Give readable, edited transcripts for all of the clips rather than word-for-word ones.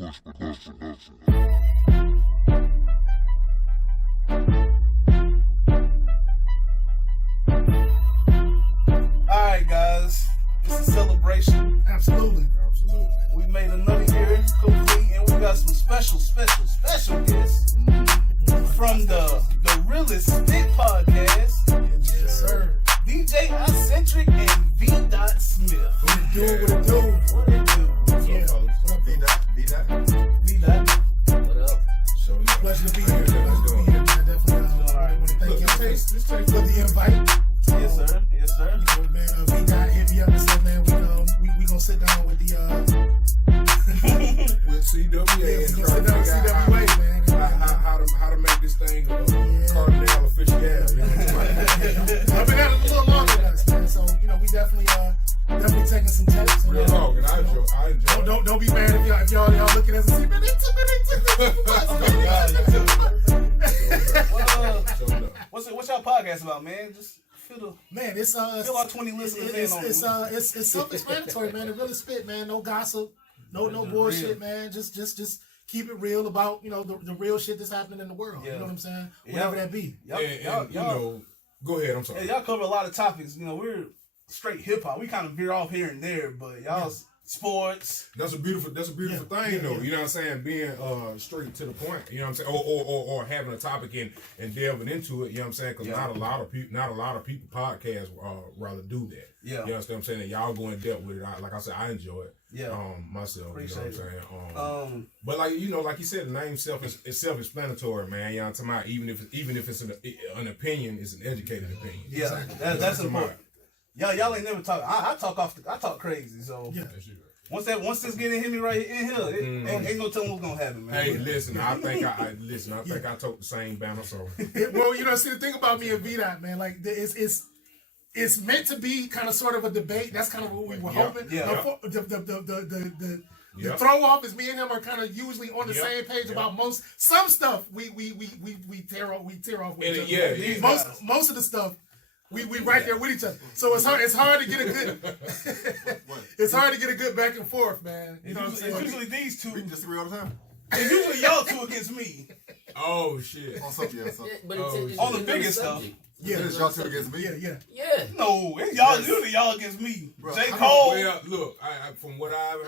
Alright, guys, it's a celebration. Absolutely. We made another year complete, and we got some special guests from the Realest Spit podcast. Yes, sir. DJ iCENTRIC and V.Smith. What it do? What it do? Yeah. What up, V.Dot. What up? Pleasure to be here. Man. Definitely. I want to thank you for the invite. Yes, sir. Yes, sir. You know, man, V-Dot hit me up and said, man, we gonna sit down with the with CWA we and gonna try sit to down with figure CWA, out man. how to make this thing cardinal official. I've been at it a little longer than us, man. So you know, we definitely taking some tapes. Real talk, and I enjoy it. Don't be mad if y'all looking at us and say, man, What's y'all podcast about, man? Just feel our 20 listeners in on it's self-explanatory, man. The Realest Spit, man. No gossip, no bullshit, man. Just keep it real about the real shit that's happening in the world. Yeah. You know what I'm saying? Whatever that be. Y'all, go ahead. I'm sorry. Yeah, y'all cover a lot of topics. We're straight hip hop. We kind of veer off here and there, but y'all's sports. That's a beautiful thing, though. You know what I'm saying? Being straight to the point. You know what I'm saying? Or having a topic and delving into it. You know what I'm saying? Because not a lot of people podcasts rather do that. Yeah. You understand what I'm saying? And y'all go in depth with it. Like I said, I enjoy it. Yeah. Myself. Appreciate you know what I'm saying? But like you said, the name is self-explanatory, man. You know what I'm talking about? Even if it's an opinion, it's an educated opinion. Yeah, exactly. That's important. Y'all ain't never talk. I talk crazy. So Yeah. once this getting hit me right in here, ain't no telling what's gonna happen, man. Hey, listen. I think I took the same banner. So Well, see, the thing about me and V-Dot, man, like it's meant to be kind of sort of a debate. That's kind of what we were hoping. Yeah. The throw off is me and him are kind of usually on the same page about some stuff. We tear off with each other. Most of the stuff. We right there with each other, so it's hard to get a good it's hard to get a good back and forth, man. You know what I'm saying? It's usually these two. We disagree all the time. It's usually y'all two against me. oh shit. On something, yeah. But it's On the biggest stuff. Yeah, It is y'all two against me. yeah. No, it's y'all. Usually y'all against me. Bro, J. Cole. Well, look, from what I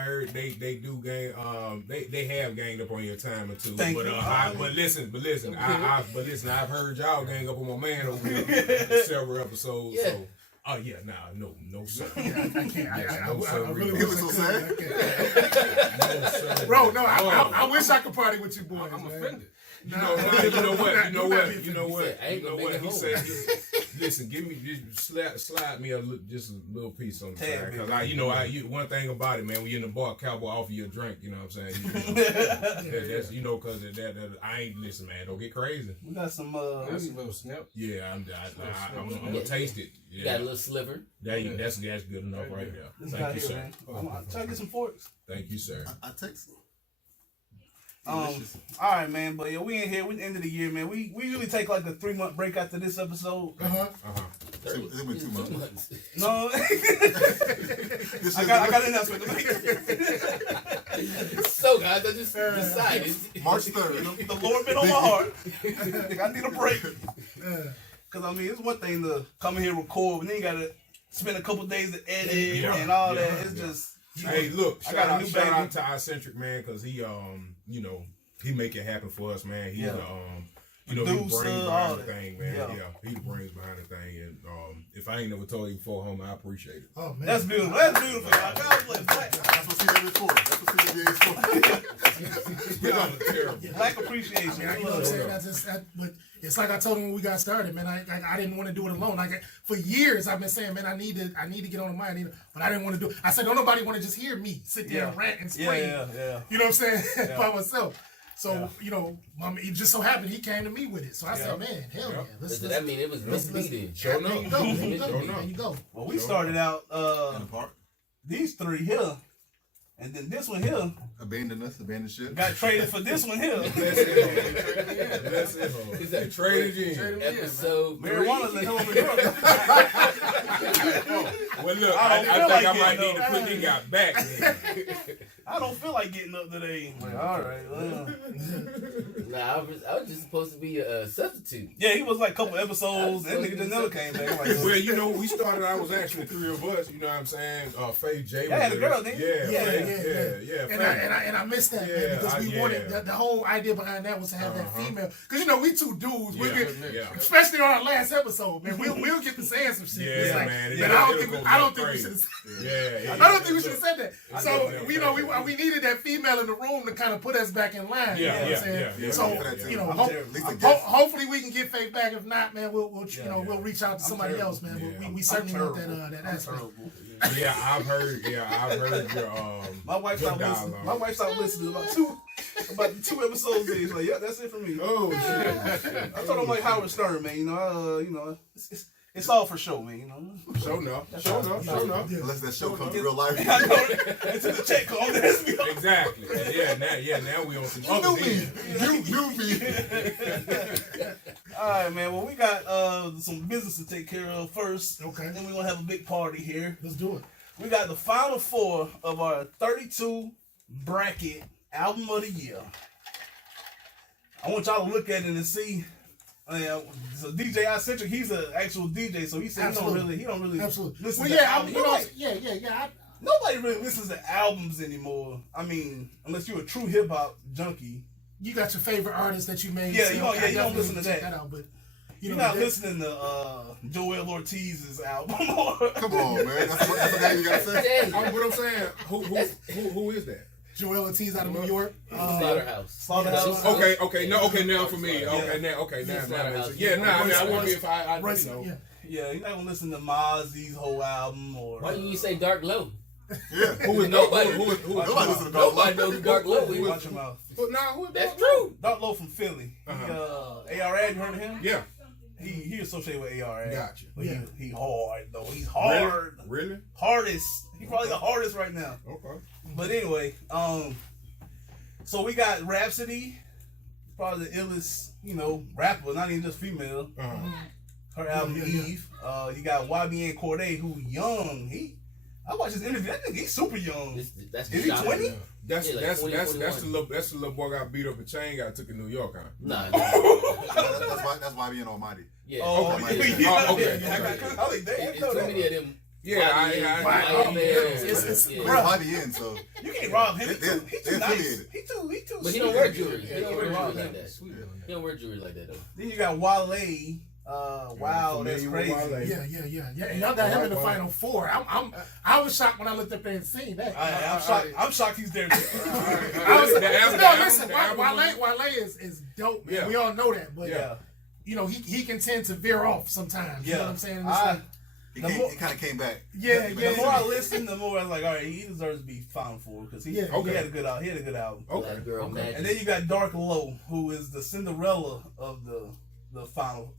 heard, they do gang. They have ganged up on your time or two. Thank but you. but listen, I've heard y'all gang up on my man over here several episodes. Yeah. So, no, sir. I can't. I really He was wish so I sad. could. No, sir. Bro, no, I wish I could party with you boys. I'm man. offended. You Nah, know what? I ain't gonna He make it said, home. listen, give me slide me just a little piece on the Tad side, bit. because one thing about it, man, when you're in the bar, cowboy offer you a drink. You know what I'm saying? That's because that I ain't listen, man. Don't get crazy. We got some. That's a little snap. Yeah, I'm gonna taste it. You got a Yeah, little sliver. that's good enough right there. This Thank guy you, here, sir. man. I'm trying to get some forks. Thank you, sir. I text. All right, man. But yeah, we in here. We the end of the year, man. We usually take like a 3-month break after this episode. It been 2 months. No, I got an announcement to make. So guys, I just decided. March 3rd. The Lord been on my heart. I need a break. Cause I mean, it's one thing to come in here record, and then you gotta spend a couple days to edit and all that. It's just. Hey, look! I got a new shout baby. out to iCENTRIC, man, because he he make it happen for us, man. He's he brains behind the thing, man. Yeah, he the brains behind the thing, and if I ain't never told you before, homie, I appreciate it. Oh man, That's beautiful. That's beautiful. Y'all. God bless. That's what CWA is for. That's what CWA is for. Black appreciation. you know what I'm saying? But it's like I told him when we got started, man. I didn't want to do it alone. For years, I've been saying, man, I need to get on the mic, but I didn't want to do it. I said, don't nobody want to just hear me sit there and rant and scream. Yeah. You know what I'm saying? By myself. So it just so happened he came to me with it. So I said, man, hell yeah. That mean it was meant to be then. Sure There you enough. go. There you go. Well, we started out In the park. these three here, and then this one here Abandoned ship. got traded for this one here. That's it. Is that Traded in. episode Marijuana's a hell of a drug. Well, look, I I don't feel think I like might it, need to though. put this guy back. I don't feel like getting up today. Like, all right. Nah, I was just supposed to be a substitute. Yeah, he was like a couple episodes. That nigga just never came back. Like, well, you know, we started. I was actually 3 of us. You know what I'm saying? Faith J. I had a girl, didn't you? Yeah. And I missed that, man, because we wanted the whole idea behind that was to have that female. Because you know we 2 dudes. We get, especially on our last episode, man. We'll get to saying some shit. Yeah, like, man. I don't think we should have. I don't think we should have said that. So you know, we needed that female in the room to kind of put us back in line. You know what I'm saying? So you know, hopefully we can get Faith back. If not, man, we'll reach out to somebody else, man. We certainly want that aspect. Yeah, I've heard your my wife stopped listening about two episodes in. She's like, yeah, that's it for me. Oh shit. I thought I'm like Howard Stern, man. You know, it's all for show, man. You know. Show enough. Unless that show comes to real life. Until the check comes, exactly. Now we on some You knew me. All right, man. Well, we got some business to take care of first. Okay. Then we're gonna have a big party here. Let's do it. We got the final 4 of our 32 bracket album of the year. I want y'all to look at it and see. So DJ iCENTRIC, he's an actual DJ, so he said he don't really listen to albums. Nobody really listens to albums anymore. I mean, unless you're a true hip hop junkie. You got your favorite artist that you made. Yeah, you don't listen to that. But you're not listening to Joel Ortiz's album. Come on, man. That's what you gotta say. What I'm saying, who is that? Joel Ortiz out of New York. Slaughterhouse. Okay. Now for me. Now. Yeah, I won't be if I know. Yeah, you're not gonna listen to Mozzie's whole album or. Why didn't you say Dark Low? Yeah. Nobody knows who Dark Low is. Watch your mouth. That's true. Dark Low from Philly. ARAD, you heard of him? Yeah. He associated with ARAD. Gotcha. But he hard though. He's hard. Really? Hardest. He's probably the hardest right now. Okay. But anyway, so we got Rhapsody, probably the illest, rapper, not even just female. Her album Eve. You got YBN Cordae, who young. I watched his interview. I think he's super young. Is he 20? That's the little boy got beat up and chain got took to New York, huh? Nah. That's why being almighty. Yeah. Oh, okay. It's too many of them. Yeah, it's YBN, so you can't rob him. He's too nice. He too. But he don't wear jewelry. He don't wear jewelry like that though. Then you got Wale. Wow, that's crazy. Yeah. And y'all got him in the final 4. I was shocked when I looked up there and seen that. I'm shocked he's there. Listen, Wale is dope. Man. Yeah. We all know that, but he can tend to veer off sometimes. You know what I'm saying? He kind of came back. The more I listen, the more I was like, all right, he deserves to be final 4 because he had a good album. He had a good album. Okay. And then you got Dark Low, who is the Cinderella of the final.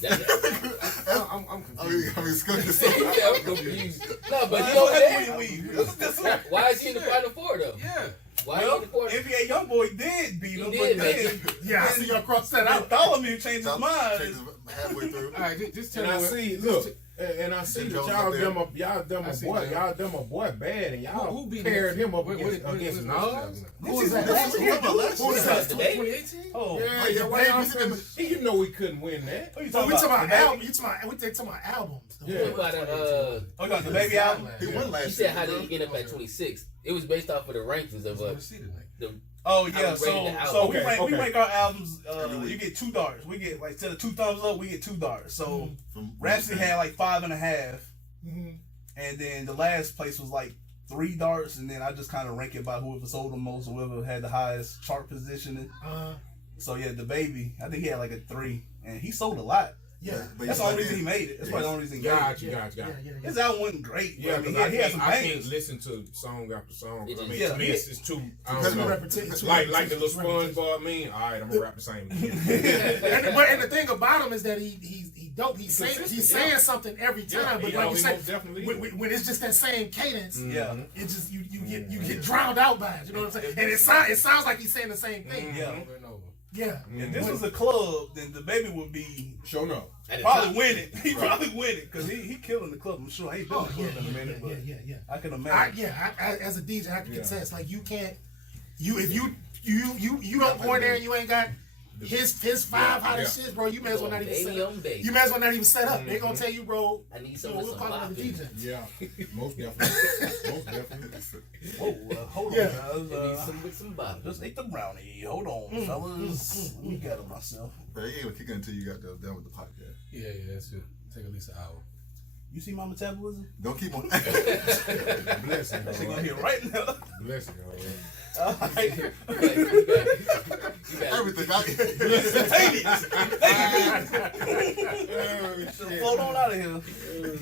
I'm confused. I'm confused. I'm confused. No, but he over there. Why is he in the final 4 though? Yeah. Why is he in the 4? NBA Youngboy did beat him, but then I see y'all cross that out. Bartholomew changed his mind. Halfway through. All right, just tell me. And I see that y'all them a boy bad, and y'all paired him up against Nas. Who was that? Who was that? 2018? Oh, You know we couldn't win that. What are you We talking talking about? albums. We talking about albums. What about the Baby album? He won last year. You said how did he get up at 26? It was based off of the rankings of the. Oh yeah, so we rank our albums. Every You get 2 darts. We get like instead of 2 thumbs up, we get 2 darts. So Rhapsody had like 5.5, and then the last place was like 3 darts, and then I just kind of rank it by whoever sold the most, whoever had the highest chart positioning. So yeah, the Baby, I think he had like a 3, and he sold a lot. Yeah, that's the only reason he made it. That's probably the only reason he made it. Gotcha. His album wasn't great. Yeah, I mean, I he had some can't bangers. listen to song after song. I mean, Yeah. to me, it's too. I don't know. Like the little SpongeBob meme. All right, I'm gonna rap the same. And the thing about him is that he's dope. He's saying something every time, but like you said, when it's just that same cadence, it just you get drowned out by it. You know what I'm saying? And it sounds like he's saying the same thing. Yeah. If this was a club, then the baby would be showing up. Probably win it. He probably win it because he killing the club. I'm sure. I ain't been to the club in a minute, but I can imagine. I, as a DJ, I can contest. Like you can't, if you don't go in there and you ain't got his 5 hottest shit, bro. You may as well not even set up. You may as well not even set up. They gonna tell you, bro. I need some. We'll call it the DJ. Yeah, most definitely. Most definitely. Whoa, hold on, guys. With some bottom. Just ate the brownie. Hold on, fellas. Let me get it myself. Bro, you ain't gonna kick it until you got done with the podcast. Yeah, that's it. Take at least an hour. You see my metabolism? Don't keep on. Bless you. That shit gonna hit right now. Bless you. Everything. Float on out of here.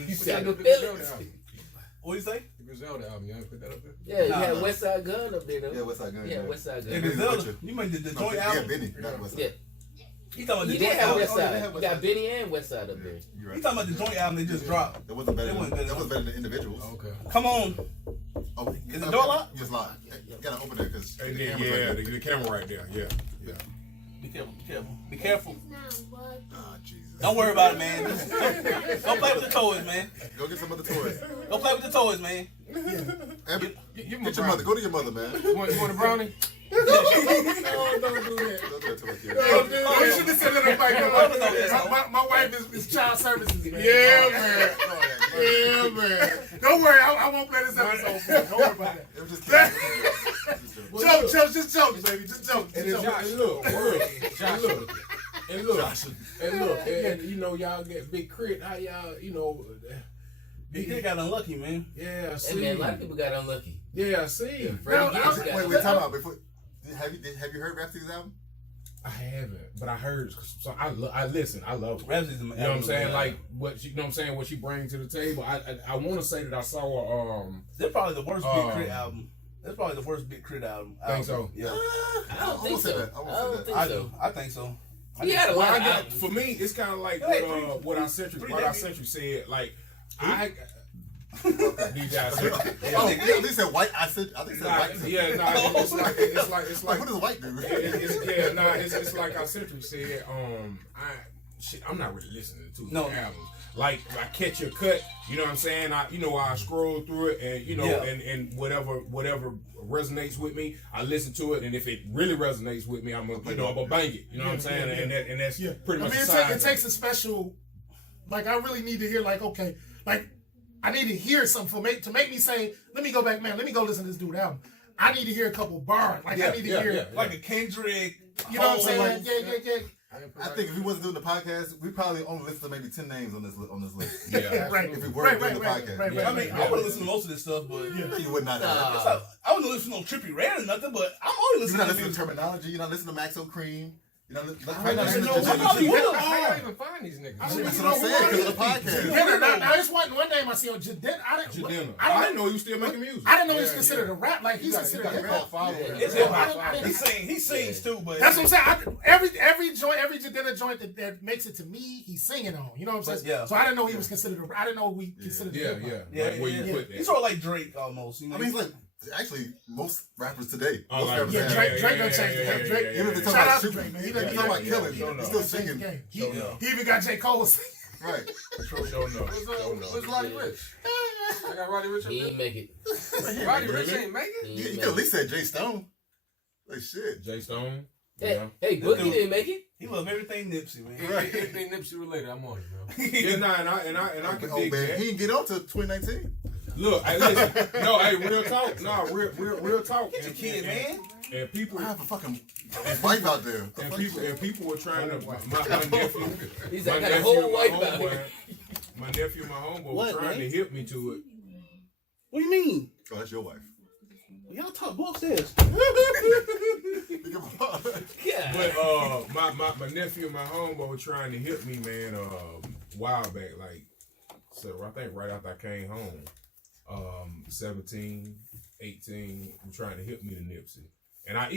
You said the feelings. What you say? The Griselda album, you ain't put that up there? Yeah, you had Westside Gun up there though. Yeah, Westside Gun. Yeah, Westside Gun. And Griselda, you made the joint album. Yeah, Benny, not Westside. Yeah. You talking about the You joint did have album? Westside. You got Benny and Westside up there. You're You talking about the joint album they just dropped? That wasn't better. It wasn't good That was enough. better than individuals. Okay. Come on. Oh, Is the door locked? Just locked. You gotta open it because And then, the camera right there. Yeah. Be careful. Be careful. Be careful. Ah, Jesus. Don't worry about it, man. Just go play with the toys, man. Go get some other toys. Go play with the toys, man. Abby, Give him a get your mother. Go to your mother, man. You want a brownie? No, don't do that. Don't do that to my kid. You should have said that on my wife is child services, man. Yeah, man. Yeah, man. Don't worry, I won't play this episode, man. Don't worry about that. It was just kidding. Just joke, baby. Just joke. And look, and you know, y'all get Big Crit. How y'all, you know, Big Crit got unlucky, man. Yeah, I Hey see. man, a lot of people got unlucky. Yeah, I see. Freddie Gibbs got Wait, time out. Before, have you heard Rhapsody's album? I haven't, but I heard. So I listen. I love her. Rhapsody's You know what I'm saying? Like what she, you know what I'm saying? What she brings to the table. I want to say that I saw her. That's probably the worst Big Crit album. That's probably the worst Big Crit album. Think so? Yeah. I don't think so. I don't think I so. do. I think so. He had a lot of albums. For me, it's kind of like what iCENTRIC said. Like DJ iCENTRIC. Oh, they said white. I think they said white. It's like what does white do? It's like iCENTRIC said. I'm not really listening to the albums. Like I catch a cut, you know what I'm saying? I scroll through it and and whatever resonates with me, I listen to it, and if it really resonates with me, I'm gonna bang it. You know what I'm saying? And that's pretty much. It takes a special. Like I really need to hear. Like okay, like I need to hear something to make me say, let me go back, man. Let me go listen to this dude album. I need to hear a couple bars. Like I need to hear like a Kendrick. You know what I'm saying? Yeah. I think if we wasn't doing the podcast, we probably only listen to maybe 10 names on this list. Yeah, right. If we weren't doing the podcast. Right. I mean, I would listen to most of this stuff, but You would not. I wouldn't listen to no Trippie Redd or nothing, but I'm only You're listening not to listening to music. Terminology. You're not listening to Maxo Cream. You're not listening to I probably would. How y'all even find these niggas? That's what I'm saying because of the podcast. Now there's one name I see on Jadena. I didn't know you still making music. I didn't know he was considered a rap. Like he's considered a rap. It's hip hop. He sings too, but That's what I'm saying. Every Jadena joint that makes it to me, he's singing on. You know what I'm saying? Yeah. So I didn't know he was considered. I didn't know we considered. Yeah. Where you put that? He's sort of like Drake almost. You know? I mean, he's like actually most rappers today. Oh, Most like- rappers Yeah, today. Drake done changed it. Drake. Even if they talk Shout about out to shooting, Drake, man. he talking about killing. He's still singing. He even got J. Cole singing. Right. What's Roddy Rich? I got Roddy Rich up He ain't there. make it. Roddy Rich ain't make it? He You ain't could make at least say Jay Stone. Like shit. Jay Stone. Hey, Boogie didn't make it. He love everything Nipsey, man. Anything Nipsey related, I'm on it, bro. Yeah, nah, and I can dig that. He didn't get on till 2019. Look, hey, listen. No, hey, real talk. No, real talk. Get your kid, man. And people, I have a fucking wife out there. and people were trying to. My nephew. He's My like, got a nephew, whole wife out homeboy, here. my nephew, my homeboy, What, was trying man? to hit me to it. What do you mean? Oh, that's your wife. Y'all talk. Go upstairs. Yeah. But my nephew and my homeboy were trying to hit me, man, a while back, like, so I think right after I came home, 17, 18, were trying to hit me to Nipsey. And I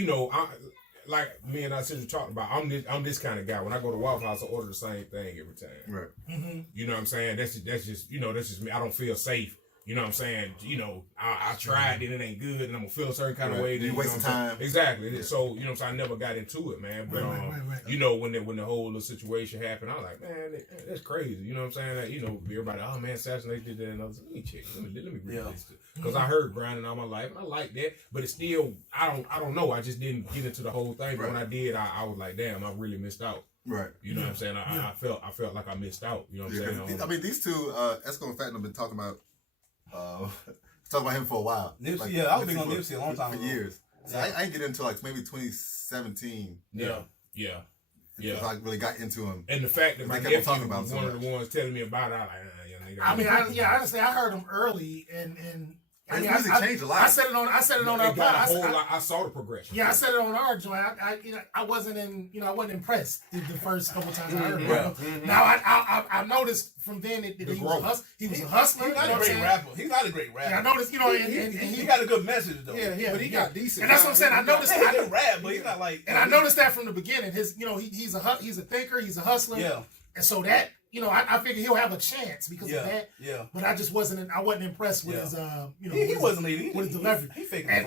like me and I since talked about, I'm this kind of guy. When I go to Waffle House, I order the same thing every time. Right. You know what I'm saying? That's just me. I don't feel safe. you know what I'm saying, you know, I tried it, it ain't good, and I'm gonna feel a certain kind of way. You waste time. Exactly. Yeah. So, you know what I'm saying, I never got into it, man. But you know, when the whole little situation happened, I was like, man, that's crazy. You know what I'm saying? That, you know, everybody, oh man, assassination did that, and I was like, let me check. Let me read this. Because I heard grinding all my life, and I like that, but it's still, I don't know. I just didn't get into the whole thing. But when I did, I was like, damn, I really missed out. Right. You know what I'm saying? I felt like I missed out. You know what I'm saying? I mean, these two, Esco and Fatton have been talking about him for a while. Nipsey, like, I was big on Nipsey a long time ago. For years. So I ain't get into like maybe 2017. Yeah. I really got into him. And the fact that my nephew was one of the ones telling me about it, I mean, honestly, I heard him early, and I mean, music changed a lot. I said it on our podcast. I saw the progression. Yeah, I said it on our joint. I wasn't impressed the first couple times I heard him. Now I noticed from then that he was a hustler. He's not a great rapper. He's not a great rapper. Yeah, I noticed, and he got a good message though. Yeah, but he got decent. And that's what I'm saying. I noticed he can rap, but he's not like. And I noticed that from the beginning. He's a thinker. He's a hustler. Yeah. And so that. I figured he'll have a chance because of that. Yeah. But I just wasn't impressed with his he wasn't with his delivery. He figured and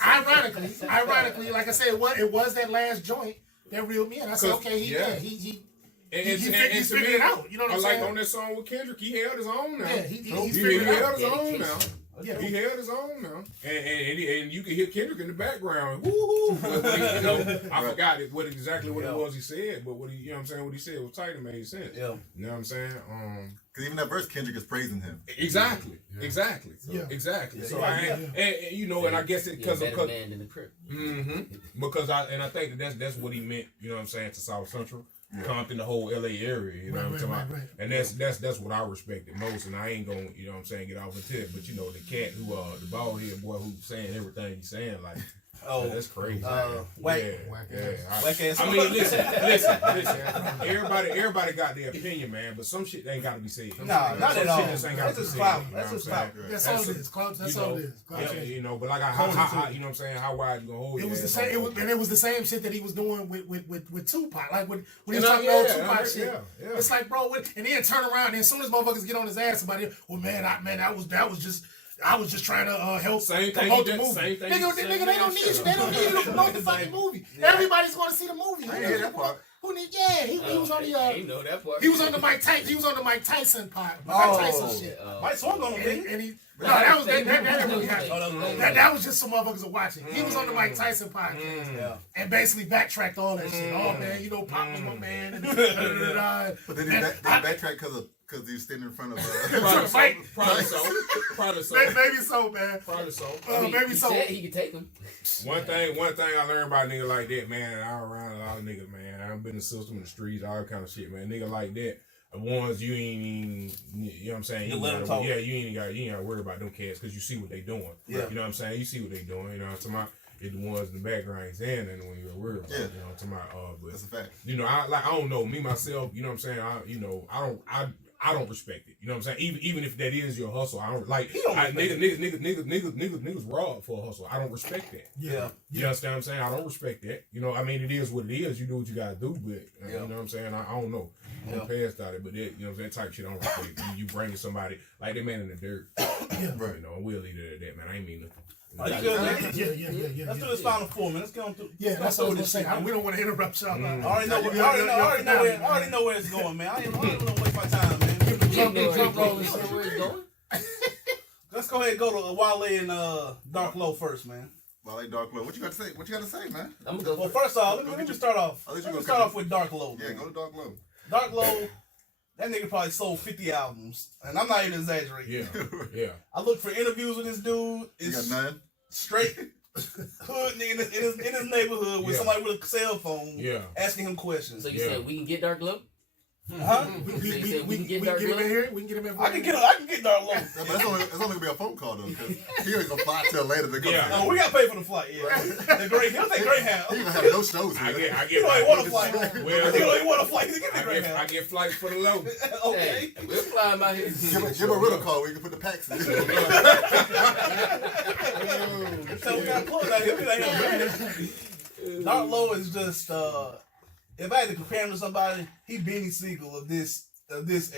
ironically, like I said, it was that last joint that reeled me in. I said, okay, he figured it out. You know what I'm saying? Like on that song with Kendrick, he held his own now. Yeah, he figured it out. He held his own now. Yeah. He held his own now, and you can hear Kendrick in the background. Woo-hoo. I forgot what it was he said, but what he said was tight and made sense. Yeah, you know what I'm saying? Because even that verse, Kendrick is praising him. Exactly. So and I guess it because of man in the crib. Because I think that's what he meant. You know what I'm saying, to South Central. Compton, the whole LA area, you know what I'm talking about? And that's what I respected most, and I ain't gonna, you know what I'm saying, get off into it. But you know, the cat who the bald head boy who's saying everything he's saying, like, that's crazy. Whack ass. I mean, listen. Everybody got their opinion, man, but some shit ain't gotta be said. Not at all. That's just clout. That's just clout. That's all it is. That's all it is. You know, but like how you know what I'm saying, how wide you gonna hold it was the same. It was the same shit that he was doing with Tupac. Like when he was talking about Tupac shit. It's like, bro, and then turn around, and as soon as motherfuckers get on his ass about it, well, man, that was just. I was just trying to help promote the movie. Nigga, they don't need you. They don't need you to promote the fucking movie. Everybody's going to see the movie. I didn't hear that part. He was on the. You know that part. He was on the Mike Tyson. He was on the Mike Tyson part. Mike Tyson shit. Mike swung on him, and he. No, that didn't really happen. That was just some motherfuckers are watching. He was on the Mike Tyson podcast and basically backtracked all that shit. Oh man, you know, Pop was my man. But they didn't backtrack because he was standing in front of probably so. Maybe so, man. Probably so. Maybe so. He could take him. One thing I learned about niggas like that, man, I around a lot of niggas, man. I've been in the system, in the streets, all that kind of shit, man. Nigga like that, the ones you ain't even, you know what I'm saying? You ain't got to worry about them cats because you see what they doing. Yeah. You know what I'm saying? You see what they doing, you know what I'm talking about? It's the ones in the background saying and when you're worried about, you know what I'm talking about? But, that's a fact. You know, I don't know, me myself, you know what I'm saying? I don't respect it. You know what I'm saying? Even if that is your hustle, I don't like. Niggas rob for a hustle. I don't respect that. Yeah. You understand what I'm saying? I don't respect that. You know, I mean, it is what it is. You do what you gotta do, but you know what I'm saying? I don't know. I'm past out it, but that, you know, that type of shit I don't respect. You bringing somebody like that man in the dirt. Right. You know, we'll leave it at that, man. I ain't mean nothing. Are you good, man? Yeah. Let's do this final four, man. Let's get on through. Yeah, that's what I was gonna say. We don't want to interrupt y'all. I already know where it's going, man. I ain't gonna waste my time, man. Drum roll and Where it's going? Let's go ahead and go to Wale and Dark Low first, man. Wale, Dark Low. What you got to say, man? I'm gonna go. Well, first off, let me start off. Let me start off with Dark Low. Yeah, go to Dark Low. Dark Low. That nigga probably sold 50 albums, and I'm not even exaggerating. Yeah. I looked for interviews with this dude. You got none? Straight hood nigga in his neighborhood with somebody with a cell phone asking him questions. So you said we can get Dark Low? Huh? We can get him in here. We can get him in. I can get Dark Low. It's only gonna be a phone call though, because he ain't gonna fly till later to come. Oh, we gotta pay for the flight. Yeah, he'll take Greyhound. He gonna have no shows. You don't even want a flight. You don't even want a flight. Give me Greyhound. I get flights for the low. Okay. We'll fly him out here. Give him a rental car where you can put the packs in. So we got clothes out here. Dark Low is just if I had to compare him to somebody, he Benny Siegel of this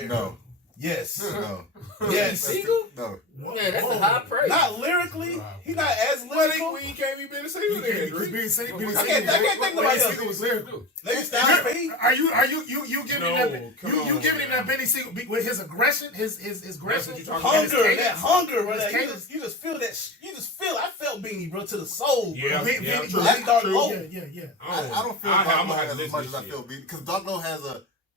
era. Yes. No. Yes. Single? No. Man, that's a high praise. Not lyrically. He not as lyrical. He can't be Benny Single then. I can't think nobody else. was lyrical. Maybe Styles P. Are you giving him that? You giving him that Benny Siegel with his aggression, his aggression, Hunger, that hunger, bro. His You cadence. just feel that. You just feel. I felt Beanie, bro, to the soul. Bro. Yeah, Black Dark Low. Yeah. I don't feel Doc Low as much as I feel Beat because Doc Low has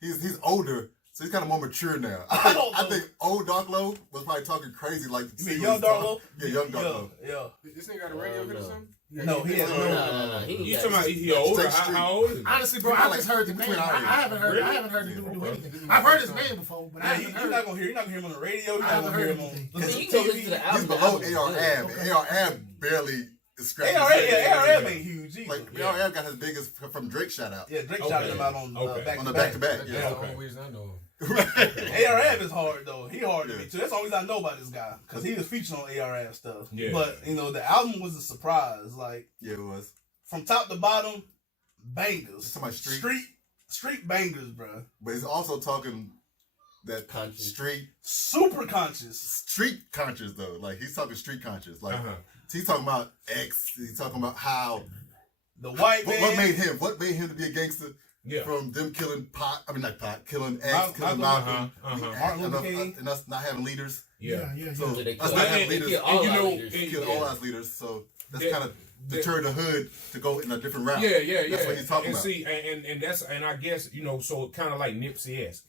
he's older, so he's kind of more mature now. I think old Doc Low was probably talking crazy like young Dark Low. Yeah, young Doc Low. Yeah. This nigga got a radio hit or something? No, he has No. You talking about he older? How old is he? Honestly, bro, I just heard the name. I haven't heard the dude do anything. I've heard his name before, but I haven't heard. You're not gonna hear him on the radio. You're not gonna hear him on the You can go listen to the He's album. below A.R.A.B. and A.R.A.B. barely is scratching. A.R.A.B. ain't huge either. Like A.R.A.B. got his biggest from Drake shout out. Yeah, Drake shouted him out on On the back to back. That's Yeah. the only reason I know him. A.R.A.B. is hard though. He hard to me too. That's the only reason I know about this guy because he was featured on A.R.A.B. stuff. Yeah. But the album was a surprise. Like Yeah, it was. from top to bottom, bangers. Somebody Street bangers, bro. But he's also talking that Conscious. Super conscious. street conscious though. Like he's talking street conscious. Like he's talking about X. He's talking about how The white man. what made him to be a gangster. Yeah. From them killing not Pot, killing X, killing Malcolm, and us not having leaders. Yeah. So They us kill not having leaders. kill Kill all our leaders. So that's kind of deterred the hood to go in a different route. Yeah. That's what he's talking and about. See, and I guess so kind of like Nipsey-esque.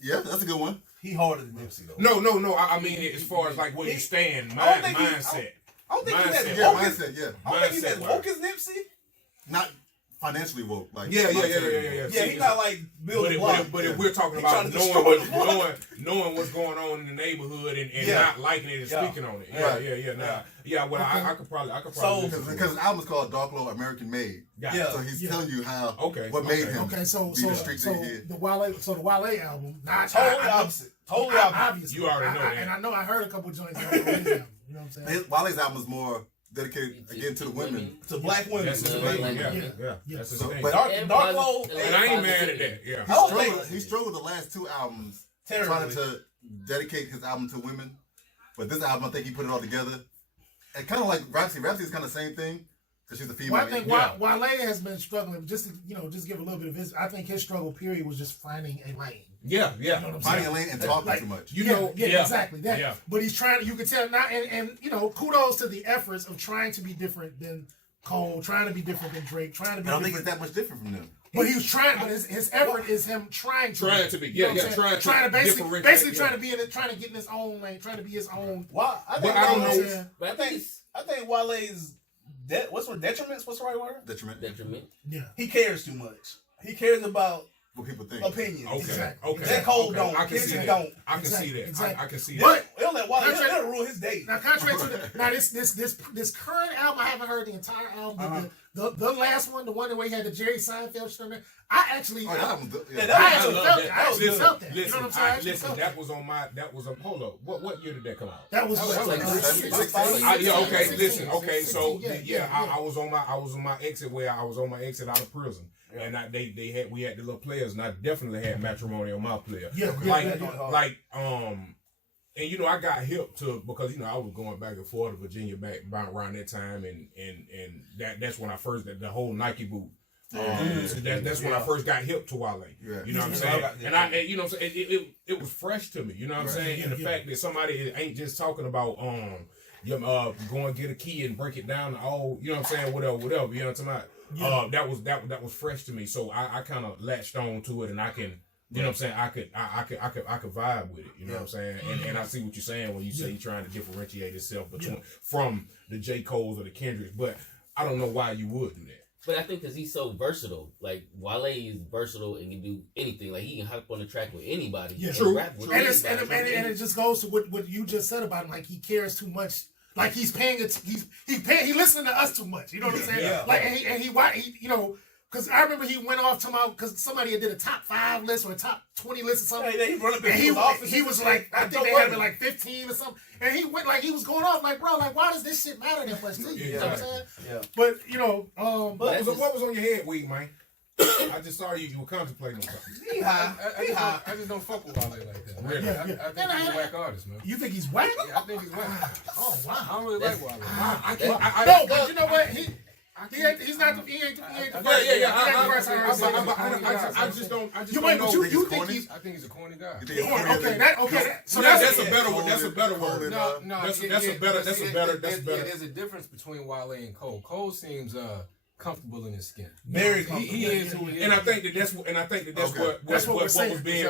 Yeah, that's a good one. He harder than Nipsey though. No. I mean, as far as like where you stand, mindset. I don't think he's as Yeah, woke as mindset. Yeah, I don't think he's as woke as Nipsey. not financially woke. Like Yeah. Yeah, he's not like Bill the Block. But if we're talking He about trying to destroy the block. knowing what's going on in the neighborhood and not liking it and speaking on it. Yeah. Well, I could probably because his album's called Dark Low American Made. Yeah. So he's telling you how what made him. Okay, so be the street that he is. the Wale album, Totally opposite. Totally opposite. Obviously, You already know that. and I know I heard a couple joints on his album. You know what I'm saying? Wale's album is more dedicated again to the women. To black women. That's his Yeah. thing. Yeah. Yeah. That's his So, thing. but Dark Low. And I ain't mad at that. Yeah. I don't think He struggled the last two albums terribly. trying to dedicate his album to women, but this album I think he put it all together. And kind of like Rapsy. Rapsy is kind of the same thing because she's a female. Well, I think Wale has been struggling. Just to give a little bit of his. I think his struggle period was just finding a lane. Yeah. You know what I'm Finding saying? a lane and talking too much. Exactly that. Yeah. But he's trying. You can tell now, and kudos to the efforts of trying to be different than Cole, trying to be different than Drake, trying to be. I don't different. think it's that much different from them. But he was trying. But his effort is him trying to be. You know what I'm saying? Trying to basically trying to be trying to get in his own lane, trying to be his own. Why? I think I don't Wale's- know. But I think Wale's what's the detriments? What's the right word? Detriment. Yeah. He cares too much. He cares about What people think. opinions. Okay. J. Cole don't. I can see Kendrick that. don't. I can see that. Exactly. I can see that. But It'll let Wale. It'll ruin his day. now, contrary to this current album, I haven't heard the entire album. But the last one, the one where he had the Jerry Seinfeld shit on there, I actually, Oh, that album, Yeah, I actually love felt that. that. I actually felt that. You know Listen, what I'm saying? I actually listen. felt That was on my. That was a. Hold up. What year did that come out? That was like 16. Yeah. Okay. 16, Listen. Okay. So 16, yeah, I was on my exit where I was on my exit out of prison. And we had the little players, and I definitely had Matrimony on my player. And I got hip to because I was going back and forth to Virginia back around that time, and that's when I first the whole Nike boot. That's when I first got hip to Wale. Yeah. You know what I'm saying? And I, you know what I'm saying? It was fresh to me. You know what I'm saying? And the fact that somebody ain't just talking about go and get a key and break it down to all. You know what I'm saying? Whatever. You know what I'm talking about? That was fresh to me. So I kind of latched on to it, and I can. You know what I'm saying? I could vibe with it. You know what I'm saying? And I see what you're saying when you say you're trying to differentiate yourself from the J. Cole's or the Kendricks, but I don't know why you would do that. But I think because he's so versatile. Like, Wale is versatile and can do anything. Like, he can hop on the track with anybody. Yeah, and rap with anybody. And it just goes to what you just said about him. Like, he cares too much. Like, he listening to us too much. You know what I'm saying? Yeah. Like, and he because I remember he went off to because somebody did a top 5 list or a top 20 list or something. He run up in And his office. he was like, I think they had like 15 or something. And he went like, he was going off like, bro, like, why does this shit matter that much to you? You know what I'm saying? Yeah. But, What was on your head, Weed, man? I just saw you were contemplating something. I just don't fuck with Wale like that. Really? I think he's a whack artist, man. You think he's whack? Yeah, I think he's whack. Oh wow. I don't really like Wale. No, but you know what? He's not the first. I just don't know. You think he's? I think he's a corny guy. Okay. So that's a better word. That's a better word. No, That's better. There's a difference between Wale and Cole. Cole seems comfortable in his skin. Very comfortable. He is who he is. And I think that that's what was being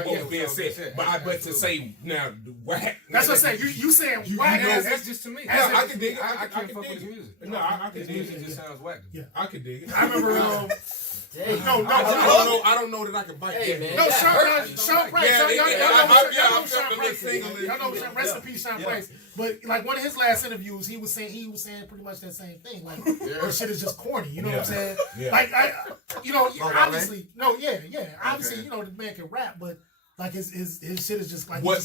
said. But to say now whack. That's what I'm saying. You saying whack? That's just to me. I can dig it. I can't fuck with his music. No, I can his dig music it. just sounds whack. Yeah, I can dig it. I remember. I don't know that I can bite. Hey, man. No, Sean Price. Y'all know Sean Price. Y'all know rest in peace, Sean Price. But like one of his last interviews, he was saying pretty much that same thing. Like this shit is just corny. You know what I'm saying? Like obviously, obviously, the man can rap, but like his shit is just like what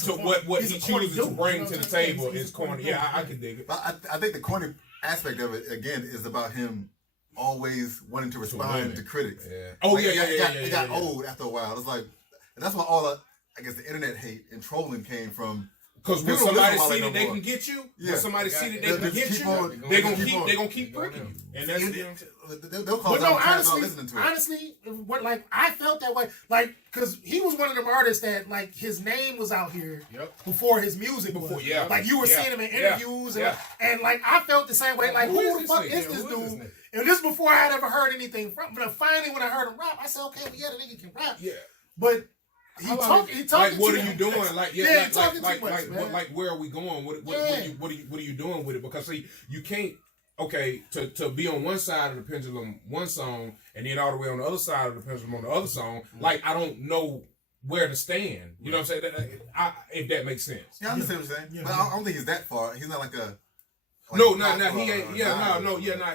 he chooses to bring to the table is corny. Yeah, I can dig it. But I think the corny aspect of it again is about him always wanting to respond to critics. Yeah. Oh like, yeah. It got old after a while. It's like, and that's why all the internet hate and trolling came from. Because when somebody see that they can get you, when somebody see that they can get you, they're gonna keep pricking you, and that's it. They'll call honestly, what like I felt that way, like because he was one of them artists that like his name was out here before his music was. Like you were seeing him in interviews, and like I felt the same way. Like who the fuck is this dude? And this before I had ever heard anything from. But finally, when I heard him rap, I said, okay, well, the nigga can rap. Yeah, but. He talking. Like, what are you doing? Like, where are we going? What are you doing with it? Because see, you can't. Okay, to be on one side of the pendulum, one song, and then all the way on the other side of the pendulum on the other song. Like, I don't know where to stand. You know what I'm saying? If that makes sense. Yeah, I understand what you're saying. But I don't think he's that far. He's not like a. He ain't.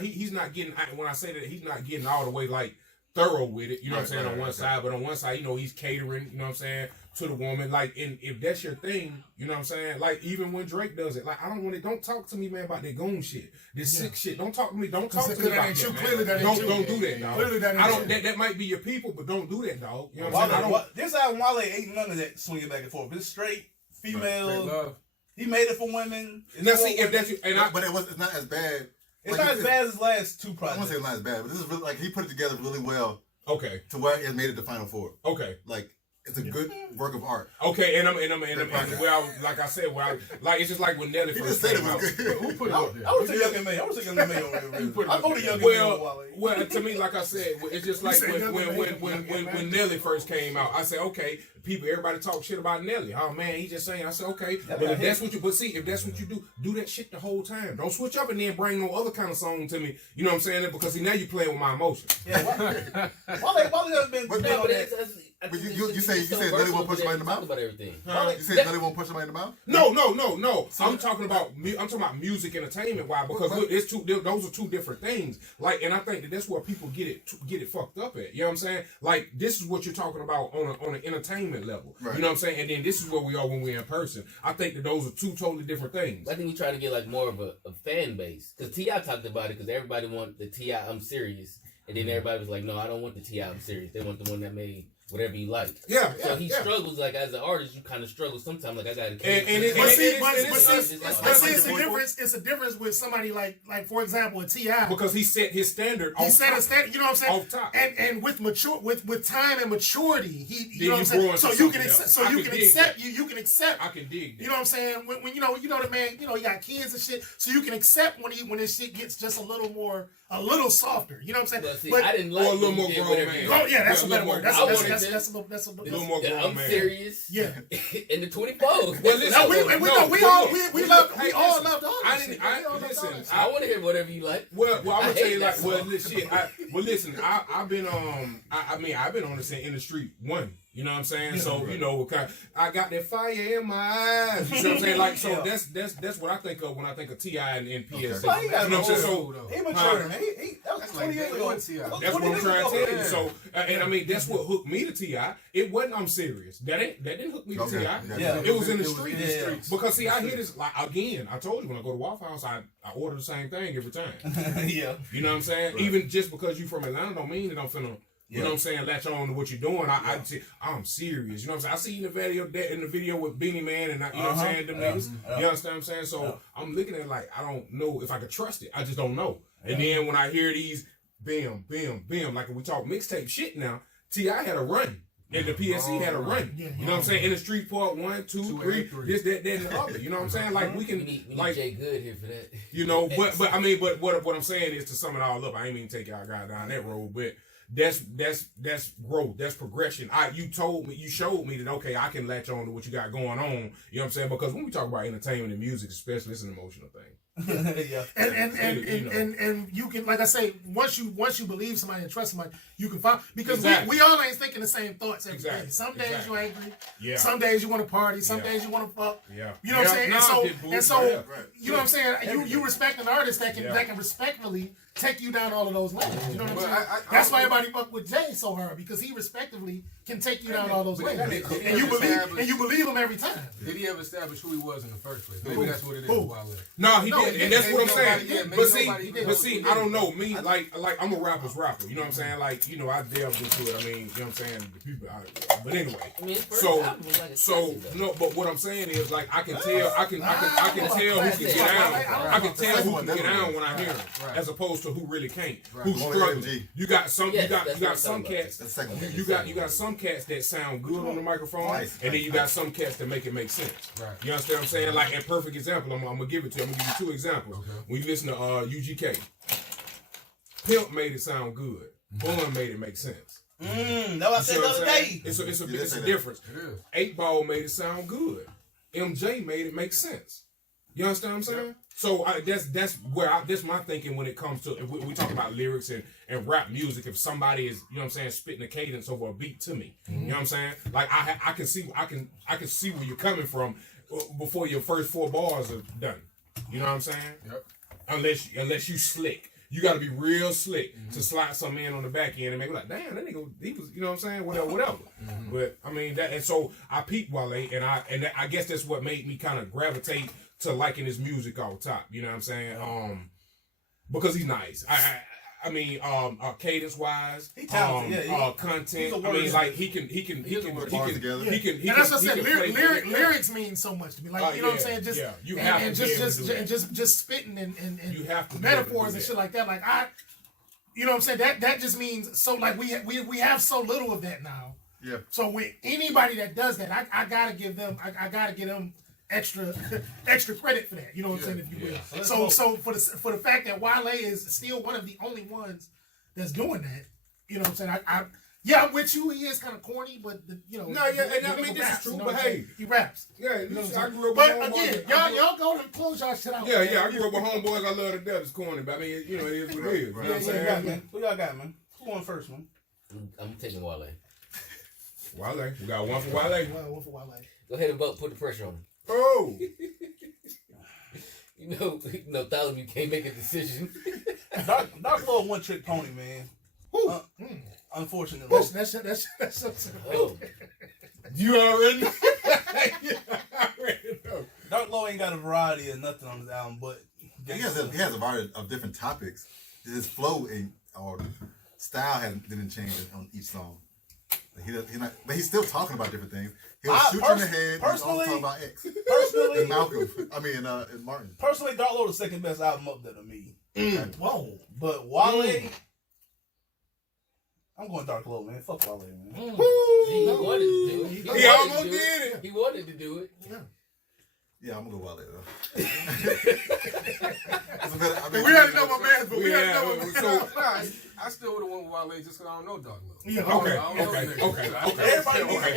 He's not getting. When I say that, he's not getting all the way like. Thorough with it, you know what I'm saying, on one side, but on one side, he's catering, you know what I'm saying, to the woman, like, and if that's your thing, you know what I'm saying, like, even when Drake does it, like, don't talk to me, man, about that goon shit, this sick shit, don't talk to me about that, don't do that, dog. Clearly that might be your people, but don't do that, dog, you know what I'm saying, this album, Wale ain't none of that swinging back and forth, it's straight, female, he made it for women, now see, if that's, but it's not as bad. It's not as bad as his last two projects. I won't say it's not as bad, but this is really, like he put it together really well. Okay. To where it made it to Final Four. Okay. Like it's a good work of art. Okay, and I'm like I said, like it's just like when Nelly first came out. Who put it up there? I would say Young M.A. I would say Young M.A. over there. I go to Young M.A. Well, to me, like I said, it's just like when Nelly first came out. I said, okay, everybody talk shit about Nelly. Oh man, he just saying. I said, okay, but if that's what you do that shit the whole time. Don't switch up and then bring no other kind of song to me. You know what I'm saying? Because now you playing with my emotions. Yeah, Wale has been. But you say Nelly won't push somebody in the mouth? About everything. You say Nelly won't push somebody in the mouth? No. So I'm talking about music entertainment. Why? Because those are two different things. Like, and I think that's where people get it fucked up at. You know what I'm saying? Like, this is what you're talking about on an entertainment level. Right. You know what I'm saying? And then this is where we are when we're in person. I think that those are two totally different things. I think we try to get like more of a fan base, because T.I. talked about it, because everybody want the T.I. I'm serious, and then everybody was like, no, I don't want the T.I. I'm serious. They want the one that made whatever you like. So he struggles, like, as an artist, you kind of struggle sometimes, like, I gotta it's a difference with somebody like for example, a T.I. because he set his standard. He set a standard, you know what I'm saying? Off top. And with time and maturity, he you know what I'm saying? So you can accept. I can dig that. You know what I'm saying? When you know the man, he got kids and shit, so you can accept when his shit gets just a little softer. You know what I'm saying? Well, see, I didn't like a little more grown man. Oh yeah, that's a better word. That's a little more grown I'm man. Serious. Yeah. In the 24. Well, listen, we all loved all this shit. I want to hear whatever you like. Well, I'm gonna tell you like, listen, I've been I've been on the in the street one. You know what I'm saying? So, I got that fire in my eyes. You know what I'm saying? Like, so that's what I think of when I think of T.I. and PSC. Well, you know what I'm saying? So, he matured, man. That was 20 years ago. That's what I'm trying to tell you. So, and I mean, that's what hooked me to T.I. It wasn't I'm serious. That didn't hook me to T.I. Yeah. It was in the streets. Because, see, I hear this, like, again, I told you when I go to Waffle House, I order the same thing every time. Yeah. You know what I'm saying? Right. Even just because you from Atlanta don't mean that I'm finna You know what I'm saying? Latch on to what you're doing. I'm serious. You know what I'm saying? I see you in the video with Beanie Man and you know what I'm saying? Them niggas. You understand what I'm saying? So I'm looking at it like I don't know if I could trust it. I just don't know. And then when I hear these bam, bam, bam, like when we talk mixtape shit now, T.I. had a run. And the PSC had a run. You know what I'm saying? In the street part 1, 2, 3, this, that, and the other. You know what I'm saying? Like we can we need Jay Good here for that. You know, but what I'm saying is to sum it all up, I ain't mean to take y'all guys down that road, but that's growth, that's progression. You showed me that okay, I can latch on to what you got going on. You know what I'm saying? Because when we talk about entertainment and music, especially, it's an emotional thing. Yeah. And you can, like I say, once you believe somebody and trust somebody, you can find, because we all ain't thinking the same thoughts every day. Some days you're angry. Yeah. Some days you want to party. Some days you want to fuck. Yeah. You know what I'm saying? And so you know what I'm saying? You respect an artist that can respectfully take you down all of those lanes. You know what I'm saying? That's why everybody fuck with Jay so hard, because he respectively can take you down all those lanes. And you believe him every time. Did he ever establish who he was in the first place? Maybe that's what it is. No, he didn't, and that's what I'm saying. But see, I don't know. Me, like I'm a rapper's rapper. You know what I'm saying? Like, you know, I delved into it. I mean, you know what I'm saying? The people, but anyway. No, but what I'm saying is, like, I can tell who can get down. I can tell who can get down when I hear him, as opposed to who really can't, who's struggling. You got some cats. You got some cats that sound good on the microphone, and then you got some cats that make it make sense. You understand what I'm saying? Like, a perfect example. I'm gonna give it to you. I'm gonna give you 2 examples. Okay. When you listen to UGK, Pimp made it sound good. Bun made it make sense. That what I said the other day. It's a difference. 8 Ball made it sound good. MJ made it make sense. You understand what I'm saying? So that's my thinking when it comes to, if we talk about lyrics and rap music. If somebody is, you know what I'm saying, spitting a cadence over a beat to me, you know what I'm saying? Like I can see where you're coming from before your first 4 bars are done. You know what I'm saying? Yep. Unless you slick. You got to be real slick to slide something in on the back end and make it like, damn, that nigga, he was, you know what I'm saying? Whatever. But I mean, and so I peeped Wale, and I guess that's what made me kind of gravitate to liking his music off top. You know what I'm saying? Because he's nice. I mean, cadence wise, he talented. Content. I mean, like he can. And that's what I said. Lyrics mean so much to me. Like, you know what I'm saying? Just you have and just spitting and you have to metaphors and shit like that. Like you know what I'm saying? That just means so. Like we have so little of that now. Yeah. So with anybody that does that, I gotta give them. I gotta give them extra credit for that, you know what I'm saying, if you will. So for the fact that Wale is still one of the only ones that's doing that, you know what I'm saying. I'm with you. He is kind of corny, but and I mean this is true. But hey, he raps. Yeah, you know I grew up. But again, y'all go and close y'all shit out. Yeah, I grew up with homeboys. I love to death. It's corny, but I mean, you know, it is what it is. You know what I'm saying? Man. Who y'all got, man? Who won first, man? I'm taking Wale. Wale, we got one for Wale. One for Wale. Go ahead and vote. Put the pressure on him. Oh. You know, Tyler, you can't make a decision. Dark Lord one trick pony, man. Unfortunately. That's You already know. Dark Lord ain't got a variety of nothing on his album, but he has a variety of different topics. His flow or style didn't change on each song. But he's still talking about different things. He'll shoot you in the head. He's also talking about X. Personally, and Malcolm. And Martin. Personally, Dark Lord is the second best album up there to me. Whoa. But Wale, I'm going Dark Lord, man. Fuck Wale, man. He wanted to do it. He almost did it. He wanted to do it. Yeah, I'm gonna go Wale though. We already know my man, but we already know my man. I still would have went with Wale just because I don't know Dark Lord. Yeah, okay.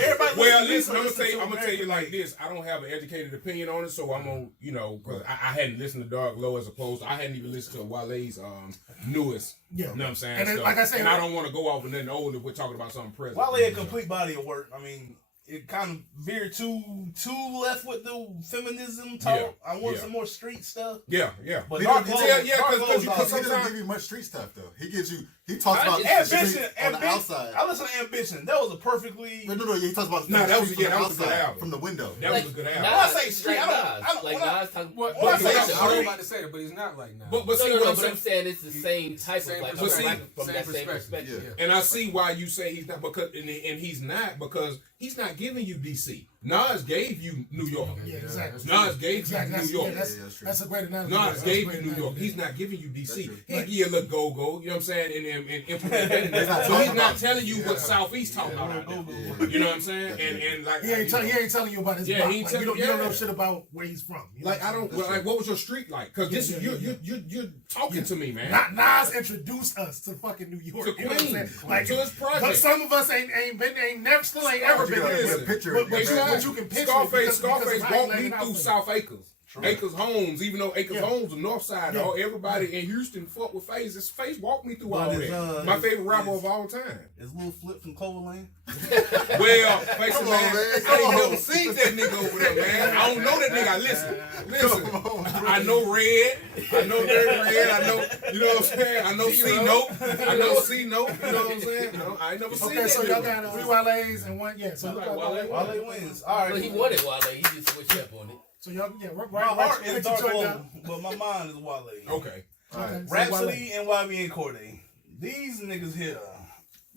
Everybody. Well, listen, I'm gonna tell you like this. I don't have an educated opinion on it, so I'm gonna, because I hadn't listened to Dark Lord as opposed to, I hadn't even listened to Wale's newest. Yeah. You know what I'm saying? And then, like I say, and I don't want to go off and then older. We're talking about something present. Wale a complete body of work. I mean, it kind of veered too left with the feminism talk. Yeah, I want some more street stuff. Yeah. But because he doesn't give you much street stuff though. He talks about Ambition on the outside. I listen to Ambition. That was a perfectly he talks about that was a good album from the window. That was a good album. When I say street, I don't like Nas talking. I was about to say that, but he's not like Nas. But I'm saying it's the same type of like from that same perspective. Yeah. And I see why you say he's not because and he's not because he's not giving you DC. Nas gave you New York. Yeah, exactly. Nas gave you New York. That's a great analogy. Nas gave you New York. He's not giving you DC. He'll give you a little go-go, you know what I'm saying, and implement that. So he's not telling you what Southeast talking about out there. You know what I'm saying? And like he ain't telling you about his block. You don't know shit about where he's from. Like I don't like what was your street like? Because this is you're talking to me, man. Nas introduced us to fucking New York. To Queens, like to his project. But some of us ain't ever been there. But you can picture Scarface walked me through South Acres. Acres Homes, even though Acres Homes the north side, everybody in Houston fuck with FaZe. FaZe walked me through all that. My favorite rapper of all time. Is Lil Flip from Cloverland? Well, face it, man. I ain't never seen that nigga over there, man. I don't know that nigga. Listen. I know Red. I know Dirty Red. I know, you know what I'm saying? I know C-Note. I know C-Note. You know what I'm saying? No, I ain't never seen that. Okay, so y'all got 3 Wale's and 1, So Wale wins. All right. Well, he wanted Wale. He just switched up on it. So y'all, my heart is Dark Wale, but my mind is Wale. Okay. Rhapsody and YB and Cordae. These niggas here.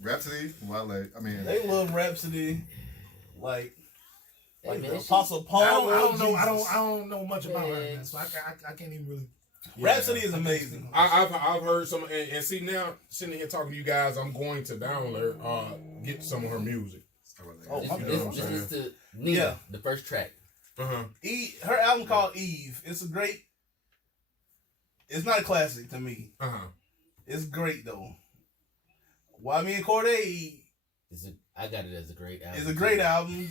Rhapsody, Wale. I mean, they love Rhapsody, like the Apostle Paul. I don't know much about her, man, so I can't even really. Rhapsody is amazing. I've heard some and see now sitting here talking to you guys, I'm going to download get some of her music. This is to Nina, the first track. Her album called Eve. It's not a classic to me. It's great though. YB and Cordae. I got it as a great album. It's a great album.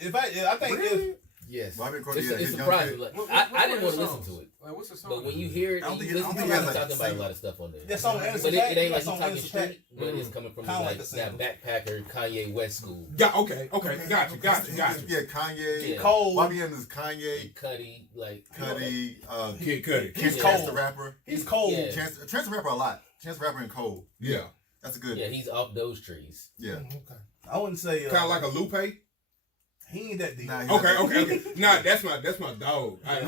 I think really? Yes. It's surprising. Like, I didn't want to listen to it. Like, what's the song? But when you hear it, you listen to it, he's talking about a lot of stuff on there. That song, but it ain't like he's talking street, but it's coming from that backpacker Kanye West school. Yeah, okay. Got you. Yeah, Kanye. Cole. YB is Kanye. Cudi, Kid Cudi. He's Chance the Rapper. He's Cole. Yeah. Chance the Rapper a lot. Chance the Rapper and Cole. Yeah. That's a good. Yeah, he's off those trees. Yeah. Okay. I wouldn't say kind of like a Lupe. He ain't that deep. Okay. Nah, that's my dog. I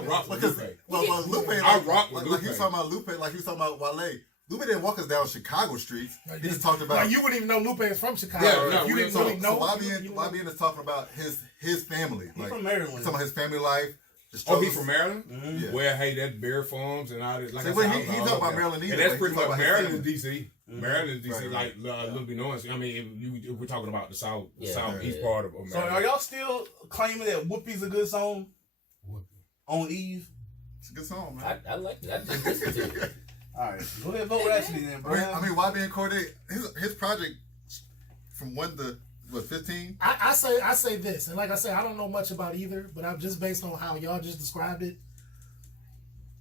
rock with Lupe. Well, Lupe. I rock with Lupe. Like he was talking about Lupe, like he was talking about Wale. Lupe didn't walk us down Chicago streets. He just talked about. Like you wouldn't even know Lupe is from Chicago. Yeah, you didn't really know. So YB is talking about his family. He's from Maryland. He's talking about his family life. He's from Maryland? Mm-hmm. Yeah. Well, hey, that Bear Farms and all that. Like he talking about Maryland either. And that's pretty much Maryland is DC. Mm-hmm. Maryland is DC, like a little bit noise. I mean, if we're talking about the southeast part of Maryland. So are y'all still claiming that Whoopi's a good song? On Eve? It's a good song, man. I like it. I just listened to it. All right. Go ahead, vote Rhapsody then, bro. I mean, YB and Cordae, his project from 1 to 15? I say this, and like I said, I don't know much about either, but I'm just based on how y'all just described it.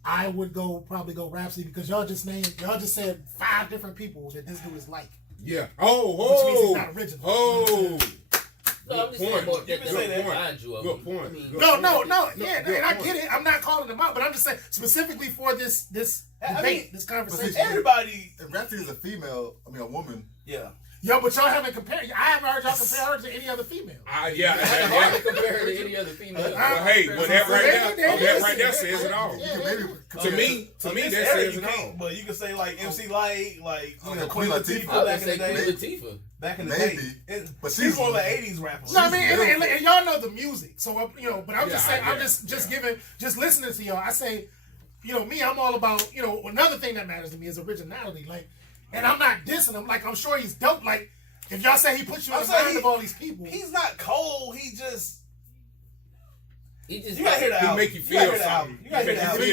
I would probably go Rhapsody because y'all just said 5 different people that this dude is like. Yeah. Which means he's not original. No, I'm just saying you can say that. Good point. No. Yeah, and I get it. I'm not calling them out, but I'm just saying specifically for this debate, this conversation. Everybody. If Rhapsody is a woman. Yeah. Yo, but y'all haven't compared. I haven't heard y'all compare her to any other female. Yeah. Hard to compare her to any other female. Well, hey, that right there says it all. To me, that says it all. But you can say like MC Light, like Queen Latifah back in the day. Queen Latifah. Back in the day, but she's one of the '80s rappers. No, I mean, and y'all know the music, so but I'm just saying, I'm just listening to y'all. I say, me, I'm all about, another thing that matters to me is originality, like. And I'm not dissing him. Like, I'm sure he's dope. Like, if y'all say he puts you in the mind of all these people. He's not cold. He just you gotta hear the album. He make you feel something. You gotta hear the album.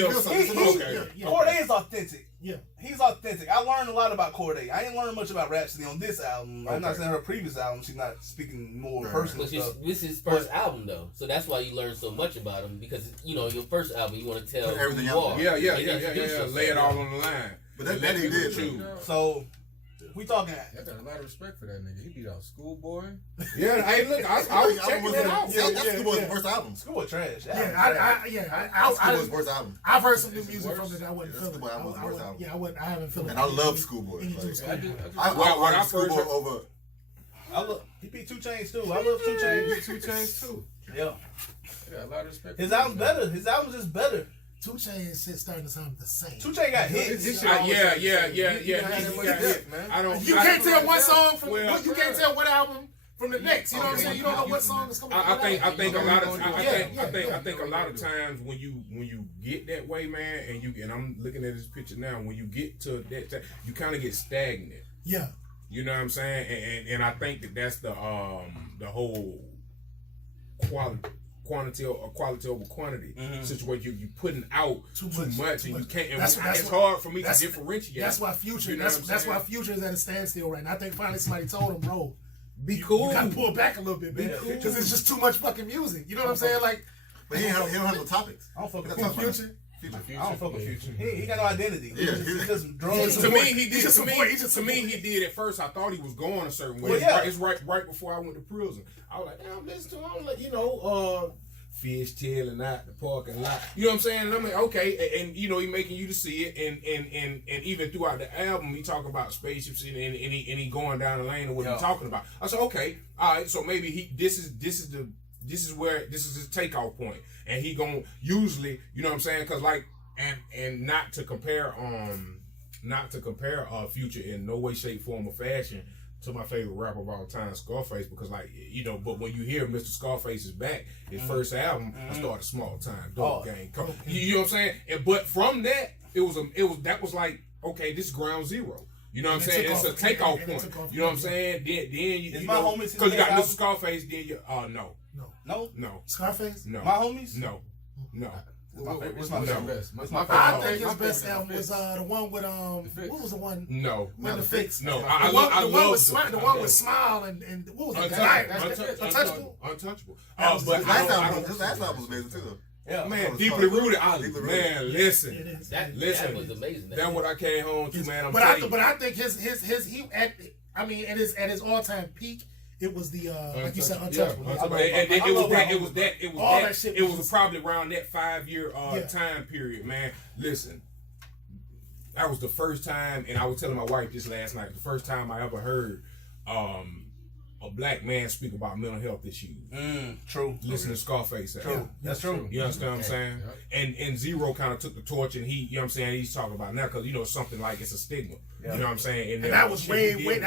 Cordae is authentic. Yeah. He's authentic. I learned a lot about Cordae. I ain't learned much about Rhapsody on this album. I'm not saying her previous album. She's not speaking more personal stuff. This is his first album, though. So that's why you learn so much about him. Because, your first album, you want to tell everything who you are. Yeah. Lay it all on the line. But that he did. So We talking. I got a lot of respect for that nigga. He beat out Schoolboy. Yeah, hey, look, I was checking it out. Yeah, that's Schoolboy's first album. Schoolboy trash. Schoolboy's worst album. I've heard some new music from it that I wasn't feeling. Schoolboy album's worst album. Yeah, I haven't feeling. And I love Schoolboy. I Schoolboy over. He beat 2 Chainz too. I love 2 Chainz. 2 Chainz too. Yeah. I got a lot of respect. His album's better. His album's just better. 2 Chainz shit starting to sound the same. 2 Chainz got hits. Yeah. I don't. You can't tell one song from. You can't tell what album from the next. You know what I'm saying? You don't know what song is coming. I think a lot of times when you get that way, man, and I'm looking at this picture now, when you get to that time, you kind of get stagnant. Yeah. You know what I'm saying? And I think that's the whole quality over quantity situation. You putting out too much, and you can't. And it's hard for me to differentiate. That's why Future. That's why Future is at a standstill right now. I think finally somebody told him, bro, be cool. You gotta pull back a little bit, man, because it's just too much fucking music. You know what I'm saying? Like, but he don't have no topics. I don't fuck with Future. I don't fuck with Future. He got no identity. Yeah, he's just drugs. To me, he did. To me, he did. At first, I thought he was going a certain way. It's right before I went to prison. I was like, damn, listen to him. Like, fish tailing out the parking lot. You know what I'm saying? And I'm like, okay, and he making you to see it, and even throughout the album, he talking about spaceships and he going down the lane of what he's talking about. I said, okay, all right, so maybe this is his takeoff point, and he gonna usually, you know what I'm saying? Because like, and not to compare Future in no way, shape, form, or fashion to my favorite rapper of all time, Scarface, because like, but when you hear Mr. Scarface is back, his first album, I started Small Time, Dope Gang. You know what I'm saying? But from that, that was like, okay, this is ground zero. You know what I'm saying? It's a takeoff point. You know what I'm saying? Then you know, because you got Mr. Scarface, then you no. Scarface? No. My homies? No. What's my best? I think his best album was the one with what was the one? No. With the Fix. No. The one with Smile and what was it? Untouchable. But his last album was amazing too, though. Yeah, man, deeply rooted. Man, listen. That was amazing. That's what I came home to, man. But I think at his all time peak, it was the like you said, Untouchable. It was probably around that 5-year time period, man. Listen, that was the first time, and I was telling my wife this last night. The first time I ever heard a black man speak about mental health issues. True. Listen to Scarface. True. That's true. You understand what I'm saying? And Zero kind of took the torch, and he, you know what I'm saying, he's talking about now, because it's something like it's a stigma. You know what I'm saying? And that was way. We're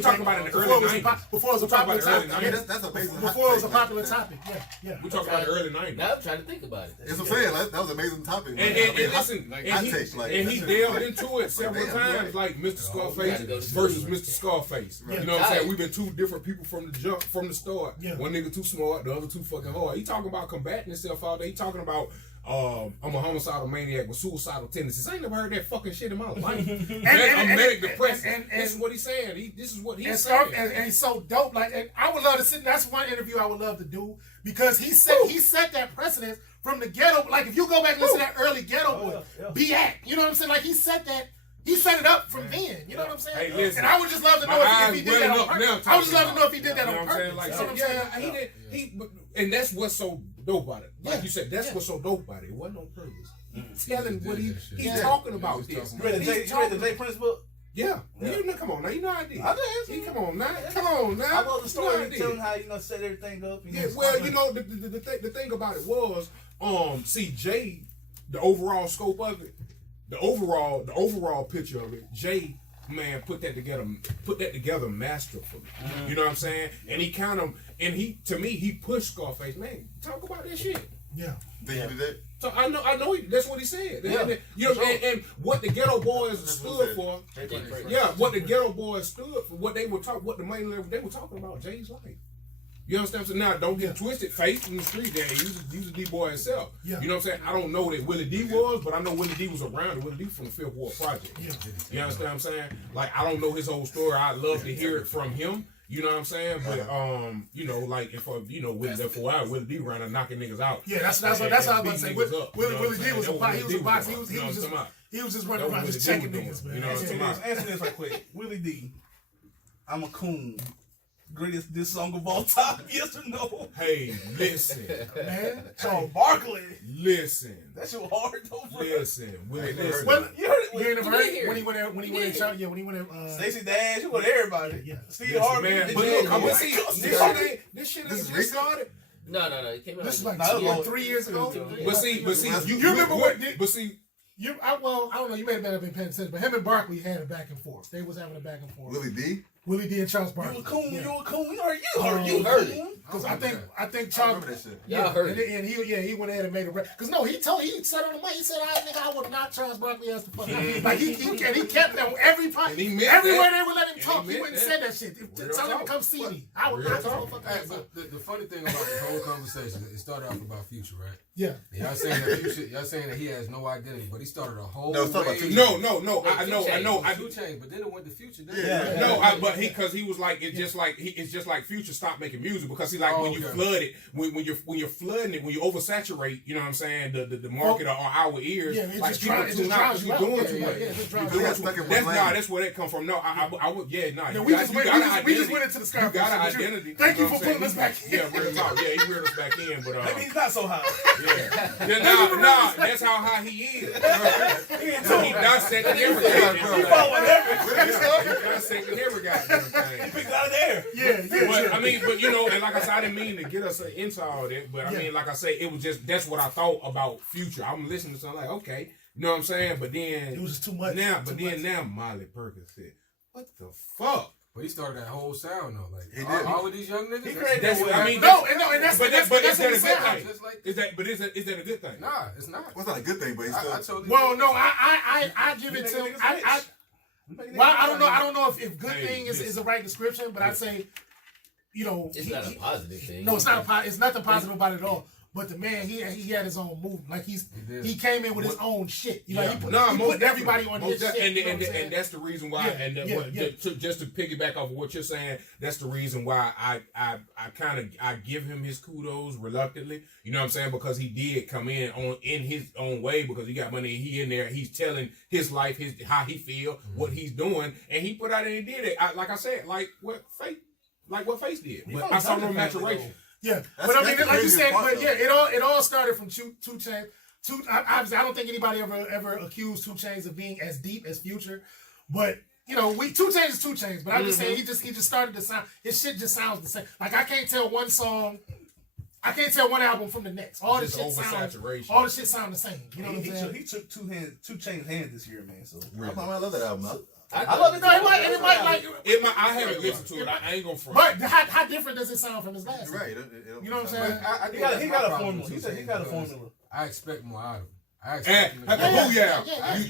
talking about in the early 90s. Before it was a popular topic. That's amazing. Before it was a popular topic. Yeah. We're talking about the early 90s. Now I'm trying to think about it. That's what I'm saying. That was an amazing topic. And he delved into it several times, like Mr. Scarface versus Mr. Scarface. You know what I'm saying? We've been two different people from the start. One nigga too smart, the other too fucking hard. He talking about combating himself all day. He talking about I'm a homicidal maniac with suicidal tendencies. I ain't never heard that fucking shit in my life. I'm manic depressed. This is what he's saying. This is what he's saying. And he's so dope. Like, and I would love to sit. That's one interview I would love to do, because he set that precedence from the ghetto. Like, if you go back and listen to that early Ghetto Boy, be at. You know what I'm saying? Like, he set it up from then. You know what I'm saying? Hey, listen, and I would just love to know if he did that on purpose. I would just love to know if he did that on purpose. Like, you know what I'm saying? And that's what's so dope about it. Like you said, that's what's so dope about it. It wasn't on purpose. Telling what he's talking about this. You read the Jay Prince book? Yeah. Come on now. You know I did. I did. Come on now. I love the story. Telling how set everything up. The thing about it was, Jay, the overall scope of it, the overall picture of it, Jay, man, put that together masterfully. You know what I'm saying? And he to me, he pushed Scarface, man, talk about that shit. Yeah. Think he did that? So I know that's what he said. And what the Ghetto Boys stood for. What the Ghetto Boys stood for, what the main level they were talking about, Jay's life. You understand? So now, don't get twisted. Face in the street there. He was a D-boy himself. Yeah. You know what I'm saying? I don't know that Willie D was, but I know Willie D was around. Willie D from the Fifth Ward Project. Yeah. You understand what I'm saying? Like, I don't know his whole story. I'd love to hear it from him. You know what I'm saying? But like if Willie there for a while, Willie D ran knocking niggas out. Yeah, that's what I was about to say. Willie D was a boxer. He was He was just running around just checking niggas, man. You know, answer this right quick. Willie D, I'm a coon. Greatest diss song of all time, yes or no? Hey, listen. Man. Charles Barkley. Listen. That shit hard though, bro. Listen. Listen. Well, you heard it. You ain't never heard it? When he went in Stacey Dash, you went everybody. Yeah. Steve Harvey. Man, but look, this shit ain't just started. No. It came out. This is like 3 years ago. But see, you remember what? But see. I don't know. You may have been paying attention, but him and Barkley had a back and forth. They was having a back and forth. Willie D and Charles Barkley. You a coon? Yeah. You a coon? You heard it. Because I think Charles. Y'all heard it. And he went ahead and made a rap. Because no, he said on the mic, he said, I would not Charles Barkley as the fuck. Like he kept them every part. Everywhere they would let him talk, he wouldn't say that shit. Tell him to come see me. I would not talk. But the funny thing about the whole conversation, it started off about Future, right? Yeah. Y'all saying that he has no identity, but he started a whole. No, I know. I do change, but then it went to Future. But he was like it's just like Future stopped making music because he like when you flood it, when you're flooding it, when you oversaturate, you know what I'm saying, the market or our ears, like people tune out because you're doing too much. That's where that come from. No, I would we just went into the sky. You got an identity. Thank you for putting us back in. Yeah, real talk. Yeah, he reeled us back in, but maybe he's not so high. Nah, that's how high he is. He dissecting everything. He following everything. He dissecting every goddamn thing. He picked out of there. Yeah. But you know, and like I said, I didn't mean to get us into all that, but I mean, like I say, it was just that's what I thought about Future. I'm listening to something like, okay, you know what I'm saying? But then it was just too much. Now Molly Perkins said, "What the fuck?" But he started that whole sound though, like all of these young niggas. He created that. That's is that a good thing? Is that a good thing? Nah, it's not. Well, it's not a good thing, but it's still. I give it to. I don't know if good thing is the right description, but I'd say, you know, it's not a positive thing. No, it's not it's nothing positive about it at all. But the man, he had his own movement. Like he came in with his own shit. You know, he put everybody on his shit. And that's the reason why. Just to piggyback off of what you're saying, that's the reason why I give him his kudos reluctantly. You know what I'm saying? Because he did come in his own way because he got money. He in there. He's telling his life, how he feel, what he's doing, and he put out and he did it. Like I said, like what Face did. But I saw no maturation. Yeah, but I mean, like you said, it all started from 2 Chainz. Obviously, I don't think anybody ever accused 2 Chainz of being as deep as Future, but you know, 2 Chainz is 2 Chainz. But I'm just saying, he just started to sound. His shit just sounds the same. Like I can't tell one album from the next. All the shit sound the same. You know what I'm saying? He took 2 Chainz hands this year, man. So I love that album. I love it. I haven't listened to it. I ain't gonna front. But how different does it sound from his last? Right. You know what I'm saying? He got a formula. He said he got a formula. I expect more out of him.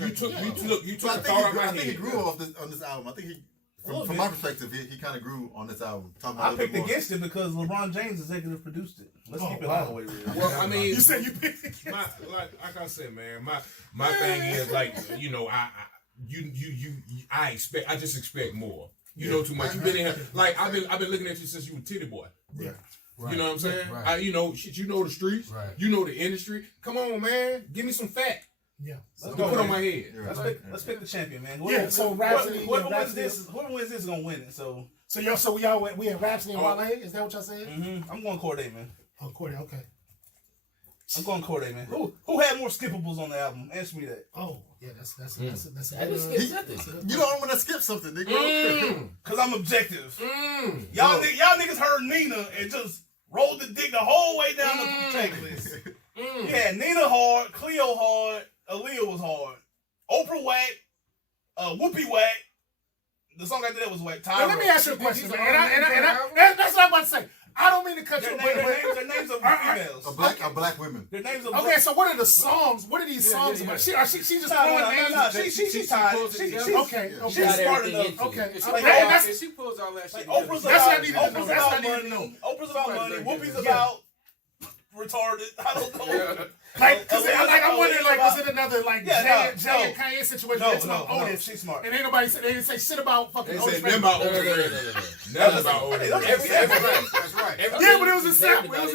You took the thought out of my head. I think he grew on this album. I think from my perspective, he kind of grew on this album. I picked against it because LeBron James executive produced it. Let's keep it all the way real. Well, I mean, you said you picked against like I said, man, my thing is like, you know, I just expect more. You know too much. You've been in here. Like I've been looking at you since you were titty boy. Yeah. Right. You know what I'm saying? Right. You know the streets. Right. You know the industry. Come on, man. Give me some fat. Yeah. Let's put on my head. Let's pick the champion, man. So Rhapsody. Whoever wins this is gonna win it. So we have Rhapsody and Wale. Is that what y'all saying? Mm-hmm. I'm going Corday, man. Oh, Corday. Okay. I'm going Corday, man. Who had more skippables on the album? Answer me that. Oh, yeah, that's I just skipped something. You don't want to skip something, nigga. Cause I'm objective. Y'all niggas heard Nina and just rolled the dick the whole way down the checklist. You had Nina hard, Cleo hard, Aaliyah was hard, Oprah whack, Whoopi whack. The song after that was whack. Now, let me ask you a question, and that's what I'm about to say. I don't mean to cut you. Their names of females. Of black women. Their names of okay, so what are the songs? What are these songs about? She just throwing names. She's tied. Okay. She's smart enough. Okay. If she pulls all that shit. Oprah's about money. Oprah's about money. Whoopi's about retarded. I don't know. I'm wondering, was it another Jay and Kanye situation? No, she's smart. And ain't nobody they didn't say shit about fucking Otis. They said nothing about Otis. Nothing about Otis. That's right. Yeah, but it was a sample. That's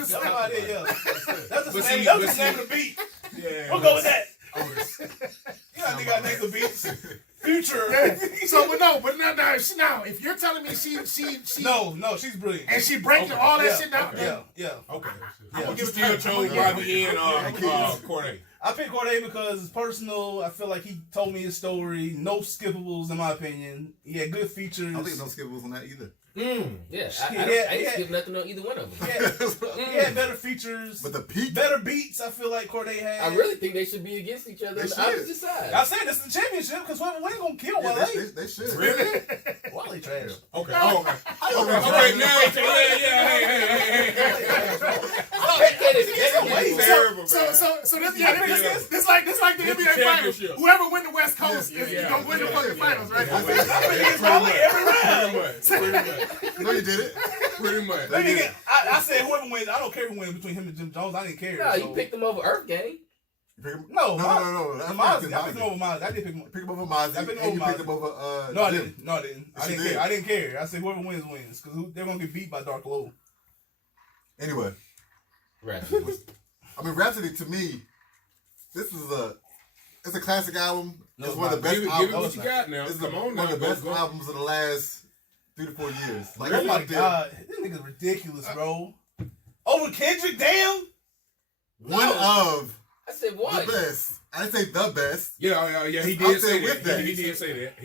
the name of the beat. Yeah, we'll go with that. Yeah, nigga got named the beats. Future. Yeah. So, but now, if you're telling me she no, she's brilliant, and she breaking all that shit down. Yeah. Okay. Yeah. You still chose Bobby and Corday. I picked Corday because it's personal. I feel like he told me his story. No skippables, in my opinion. He had good features. I don't think no skippables on that either. Yeah, I ain't skip nothing on either one of them. He had better features, but the peak, better beats. I feel like Corday had. I really think they should be against each other on the opposite side. I said this is the championship because whoever wins gonna kill Wale. They should. Really? Wale trash. Okay. Okay. Now, So this like the NBA finals. Whoever win the West Coast is gonna win the fucking finals, right? Every round. No, you did it. Pretty much. I said whoever wins. I don't care who wins between him and Jim Jones. I didn't care. No, you picked him over Earth Gang. No. I picked him over Mozzie. I did pick him. Pick him over Mozzie. I picked him over Mozzie. No, I didn't. I didn't care. I said whoever wins because they're gonna get beat by Dark Low. Anyway, Rhapsody. Rhapsody to me, it's a classic album. No, it's one of the best albums. Give it what you got now. It's Come on one now. of the best albums of the last 3 to 4 years. Like, Oh my god, this nigga's ridiculous, bro. Over Kendrick, damn. One of I said what? the best. I didn't say the best. Yeah. He Up did there say with that. that. He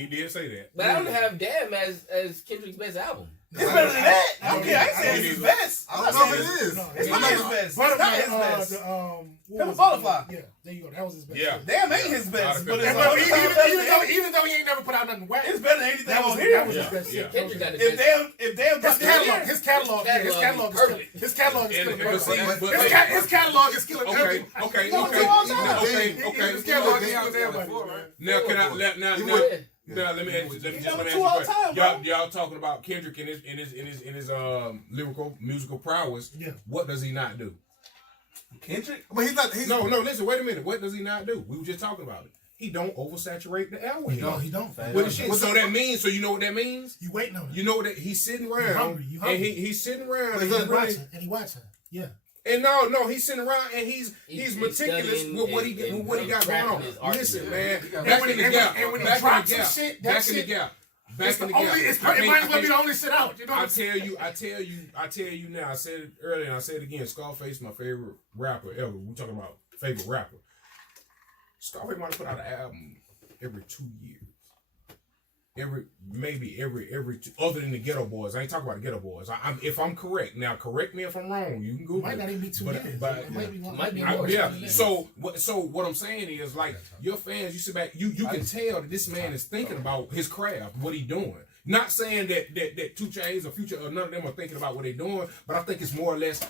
did say that. But I don't have Damn as Kendrick's best album. It's better than that. I don't care. I ain't saying it's his best. I don't know if it is. It's not his best. It's not his best. Pimp a Butterfly. Yeah, there you go. That was his best. Yeah. Damn ain't his best. But Even though he ain't never put out nothing whack, it's better than anything that was on here. his best shit. Kendrick got the If best. damn got His catalog is killing everything. His catalog is killing everything. Okay. His catalog is killing everybody. Now can I now let me ask you a question. Y'all talking about Kendrick in his lyrical musical prowess. Yeah. What does he not do? Kendrick? But he's not. No, listen, wait a minute. What does he not do? We were just talking about it. He don't oversaturate the airway. No, he don't. What the shit? So that means, so you know what that means? You waiting on it. You know that he's sitting around. You hungry. And he's sitting around. And he watching. Yeah. And no, he's sitting around and he's meticulous with what he got going on. Listen, man, back in the gap. It might as well be the only shit out. You know what I tell you now. I said it earlier and I said it again. Scarface, my favorite rapper ever. We talking about favorite rapper. Scarface might put out an album every 2 years. Every other than the Ghetto Boys. I ain't talking about the Ghetto Boys. If I'm correct, now correct me if I'm wrong. You can Google. Might not even be 2 years. It might be more. So what I'm saying is, like, your fans, you sit back, you can tell that this man is thinking about his craft, what he doing. Not saying that 2 Chainz or Future or none of them are thinking about what they're doing, but I think it's more or less.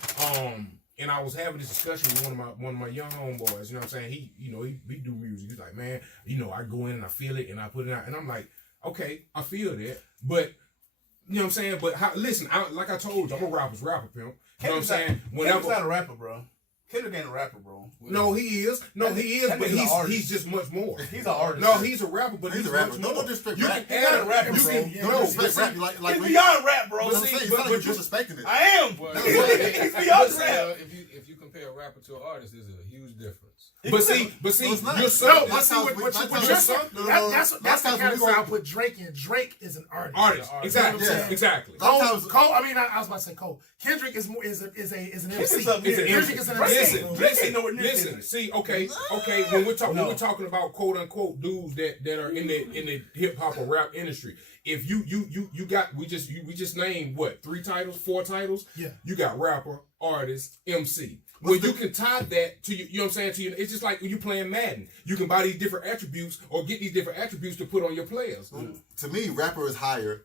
And I was having this discussion with one of my young homeboys. You know what I'm saying? He do music. He's like, man, I go in and I feel it and I put it out, and I'm like, okay, I feel that, but you know what I'm saying. But listen, like I told you, I'm a rapper, pimp. You know what I'm saying? Kendrick's not a rapper, bro. Kendrick ain't a rapper, bro. No, he is. But he's just much more. He's an artist. No, he's a rapper, but he's a rapper. No disrespect. You can add a rapper, bro. He's beyond rap, bro. But you're disrespecting it. I am. He's beyond rap. If you compare a rapper to an artist, there's a huge difference. But see, your son. No, that's the category I put Drake in. Drake is an artist. Exactly. Yeah. Exactly. Cole. I was about to say Cole. Kendrick is an MC. Kendrick is an MC. Listen. See, okay. When we're talking about quote unquote dudes that are in the hip hop or rap industry, if you got we just named what 4 titles. Yeah. You got rapper, artist, MC. Well, you can tie that to you know what I'm saying? It's just like when you playing Madden. You can buy these different attributes or get these different attributes to put on your players. To me, rapper is higher.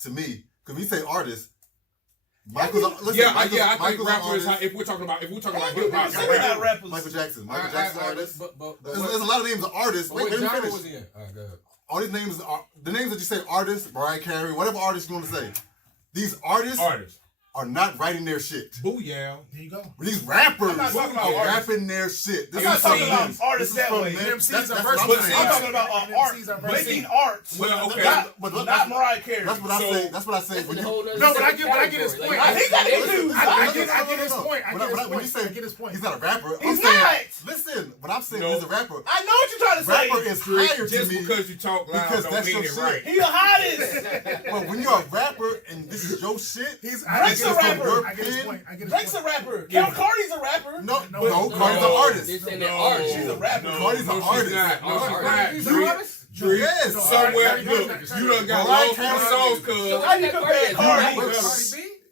To me, because when you say artist, Michael's I think rapper is high. If we're talking about hip hop, Michael Jackson artist. But there's a lot of names of artists. Wait, let me finish. Was he in? All right, go ahead. All these names are the names that you say artists, Mariah Carey, whatever artist you want to say. These artists. are not writing their shit. Booyah. There you go. These rappers I'm not talking about rapping their shit. I'm not talking about artists that way. MCs are I'm versatile. I'm talking about art, making art. Well, okay. Not Mariah Carey. That's what I say. That's what I say. No, but I get his point. I get his point. When you say he's not a rapper, he's not. Listen, when I'm saying he's a rapper, I know what you're trying to say. rapper is higher to Just me because you talk loud because don't that's mean your it shit. right. He the hottest. But when you're a rapper and this is your shit, Drake's a rapper. I get his point. Drake's a rapper. Carol Cardi's a rapper. No, Cardi's an artist. She's a rapper. Cardi's an artist. She's not. Drake, Yes. somewhere, look, you done got lost in the songs, cuz. How you compare Cardi?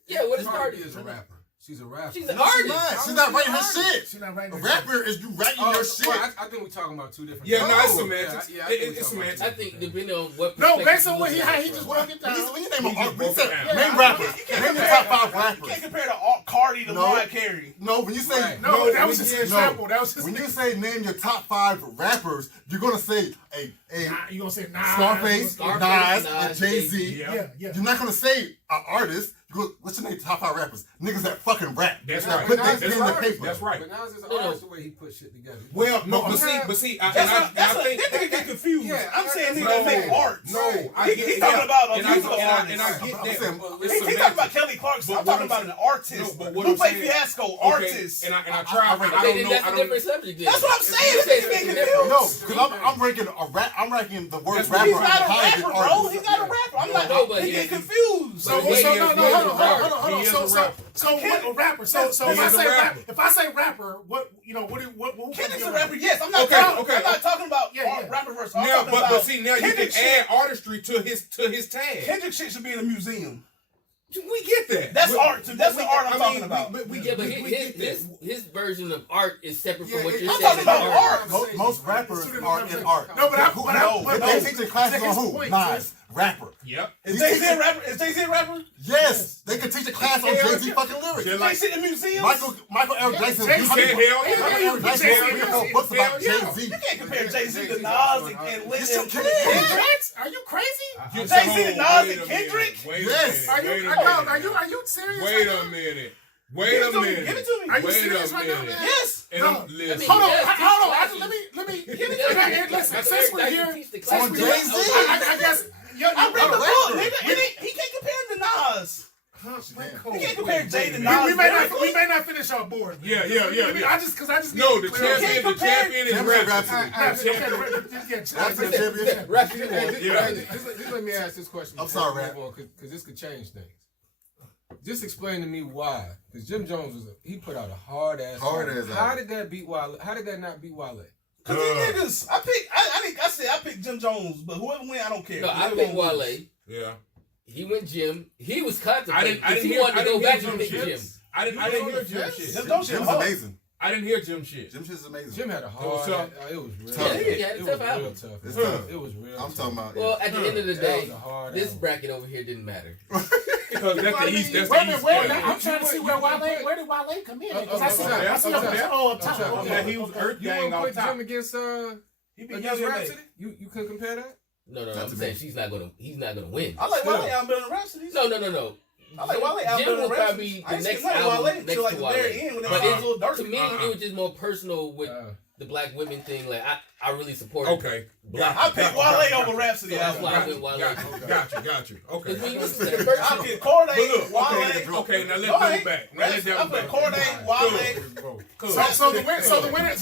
Yeah, what is Cardi? is a rapper. She's a rapper. She's an No, she's artist. not. She's not writing her shit. She's not writing A her rapper is you writing your shit. Well, I think we're talking about two different Yeah, things. no, it's semantics. Yeah, It's semantics. I think depending on what. No, based on perspective how you he look just at it broke it down. When you name He just broke it down. name rappers, name your top 5 You rappers. can't compare Cardi to Mariah Carey. No, when you say Right. No, that was just an example. That was just when you say name your top 5 rappers, you're gonna say a you gonna say Scarface, Scarface, Nas, and Jay-Z. Yeah. You're not gonna say an artist. You go, what's your name? Top 5 rappers. Niggas that fucking rap. That's that right. put That's their pen in the right. paper. That's right. But now it's an artist the way he put shit together. Well, no, but see, I think That nigga get confused. Yeah, I'm saying he no, doesn't make art. No, I get He's that. talking about a And I musical get artist. that. He's talking about Kelly Clarkson. I'm talking about an artist. No, but what Lupe I'm saying- Fiasco, artist. And I try. But I then don't know. that's a different subject. That's what I'm saying. This nigga getting confused. No, because I'm ranking a rap. I'm ranking the word That's rapper. He's not a higher than rapper, bro. artist. He's not a rapper. I'm not. No, but He he getting is- confused. So He is hold a on. rapper. He is a rapper. So what rapper? So if He I is a say rapper. if I say rapper, what Kendrick's a rapper. Yes, I'm not. Okay, talking, okay. I'm not talking about Yeah. rapper versus. I'm Now, talking but about see, now you can Kendrick add artistry to his tag. Kendrick shit should be in a museum. We get that. That's art. That's the art I'm talking about. But his version of art is separate from what you're I'm saying. talking about art. Most rappers are in art. No, but They teach their classes on his who? point, Nas, rapper. Yep. Is Jay-Z a rapper? Is Jay-Z a rapper? Yes, they can teach a class on Jay-Z fucking lyrics. Yeah, They sit in museums. Michael L. Jackson. Jay-Z Michael L. Jackson Jay-Z, read a whole books about yeah. Jay-Z. You can't compare Jay-Z to Nas and Lil Yes, you and can. Kendrick. Are you crazy? Jay-Z to Nas and Kendrick? Yes. Are you serious? Wait right a now? minute. Give Wait it a to me. minute. Give it to me. Are you Wait a serious right now, minute. man? Yes. And No. I'm listen. Hold on. Yes, Let me. Yes, Listen. Since we're here, On Jay-Z. I guess. I read the book, rapper. nigga. He can't compare him to Nas. You can't compare Jay to We Nas. may not finish our board. Yeah. I just No, need the to clear up. champion is Champion Rhapsody. Rhapsody champion. Just let me ask this question. I'm sorry, Rap. Because this could change things. Just explain to me why. Because Jim Jones he put out a hard ass. How did that beat Wale? How did that not beat Wale? Cause these niggas, I picked Jim Jones, but whoever win, I don't care. No, I picked Wale. Yeah. He went Jim. He was contemplating. I didn't He hear. wanted I to go didn't back hear and pick Jim. I didn't hear Jim shit. Jim's amazing. I didn't hear Jim shit. Jim shit is amazing. Jim had a hard. It was real. Tough. Yeah, he had a tough album. Tough. It's tough. It was real. I'm talking about. Well, at the end of the day, was a hard this album. bracket over here didn't matter. Because that's the East. That's Wait a the minute, East. I'm trying to see where did Wale come in? Because I see up top. Yeah, he was Earth You Gang want to on put top. Jim against He beat against Young Rhapsody? You couldn't compare that? No, Not I'm to saying me. he's not gonna win. I like Wale album better than Rhapsody. No. I like Wale album Jim better will than probably Rhapsody. be I the ain't next seen nothing album Wale next until like to the Wale. very end when they But got a little to dirty. me, it was just more personal with the black women thing. Like I really support. Okay. I picked Wale over Rhapsody That's album. why I went Wale. Got you. Okay. Because when you listen to the first I song, picked Corday, But look, okay, now let's go back. Now let's I go picked back. Corday, Wale. So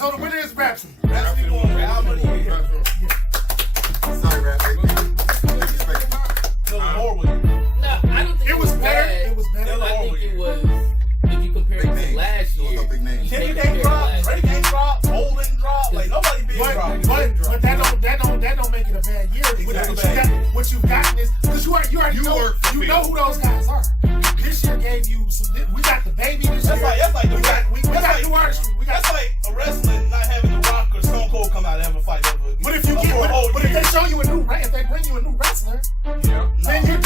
the winner is Rhapsody. Rhapsody won the album of the year. Sorry, Rap. Still more with it. no, I don't think It was better. bad. It was better. I think it was. If you compare it to last year, Big name. Kendrick ain't drop, Drake ain't drop, Cole didn't drop. Like nobody big drop. But that don't make it a bad year. What you've gotten is because you already know who those guys are. This year gave you some. We got the baby this year. That's like we got new artistry. That's like a wrestling not having The Rock or Stone Cold come out and have a fight ever. But if they show you if they bring you a new wrestler, then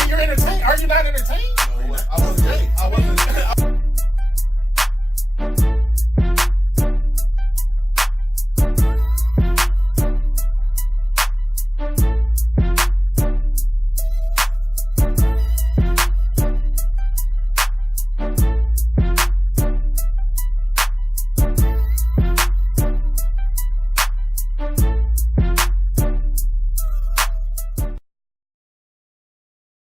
you're entertained. Are you not entertained? I wasn't.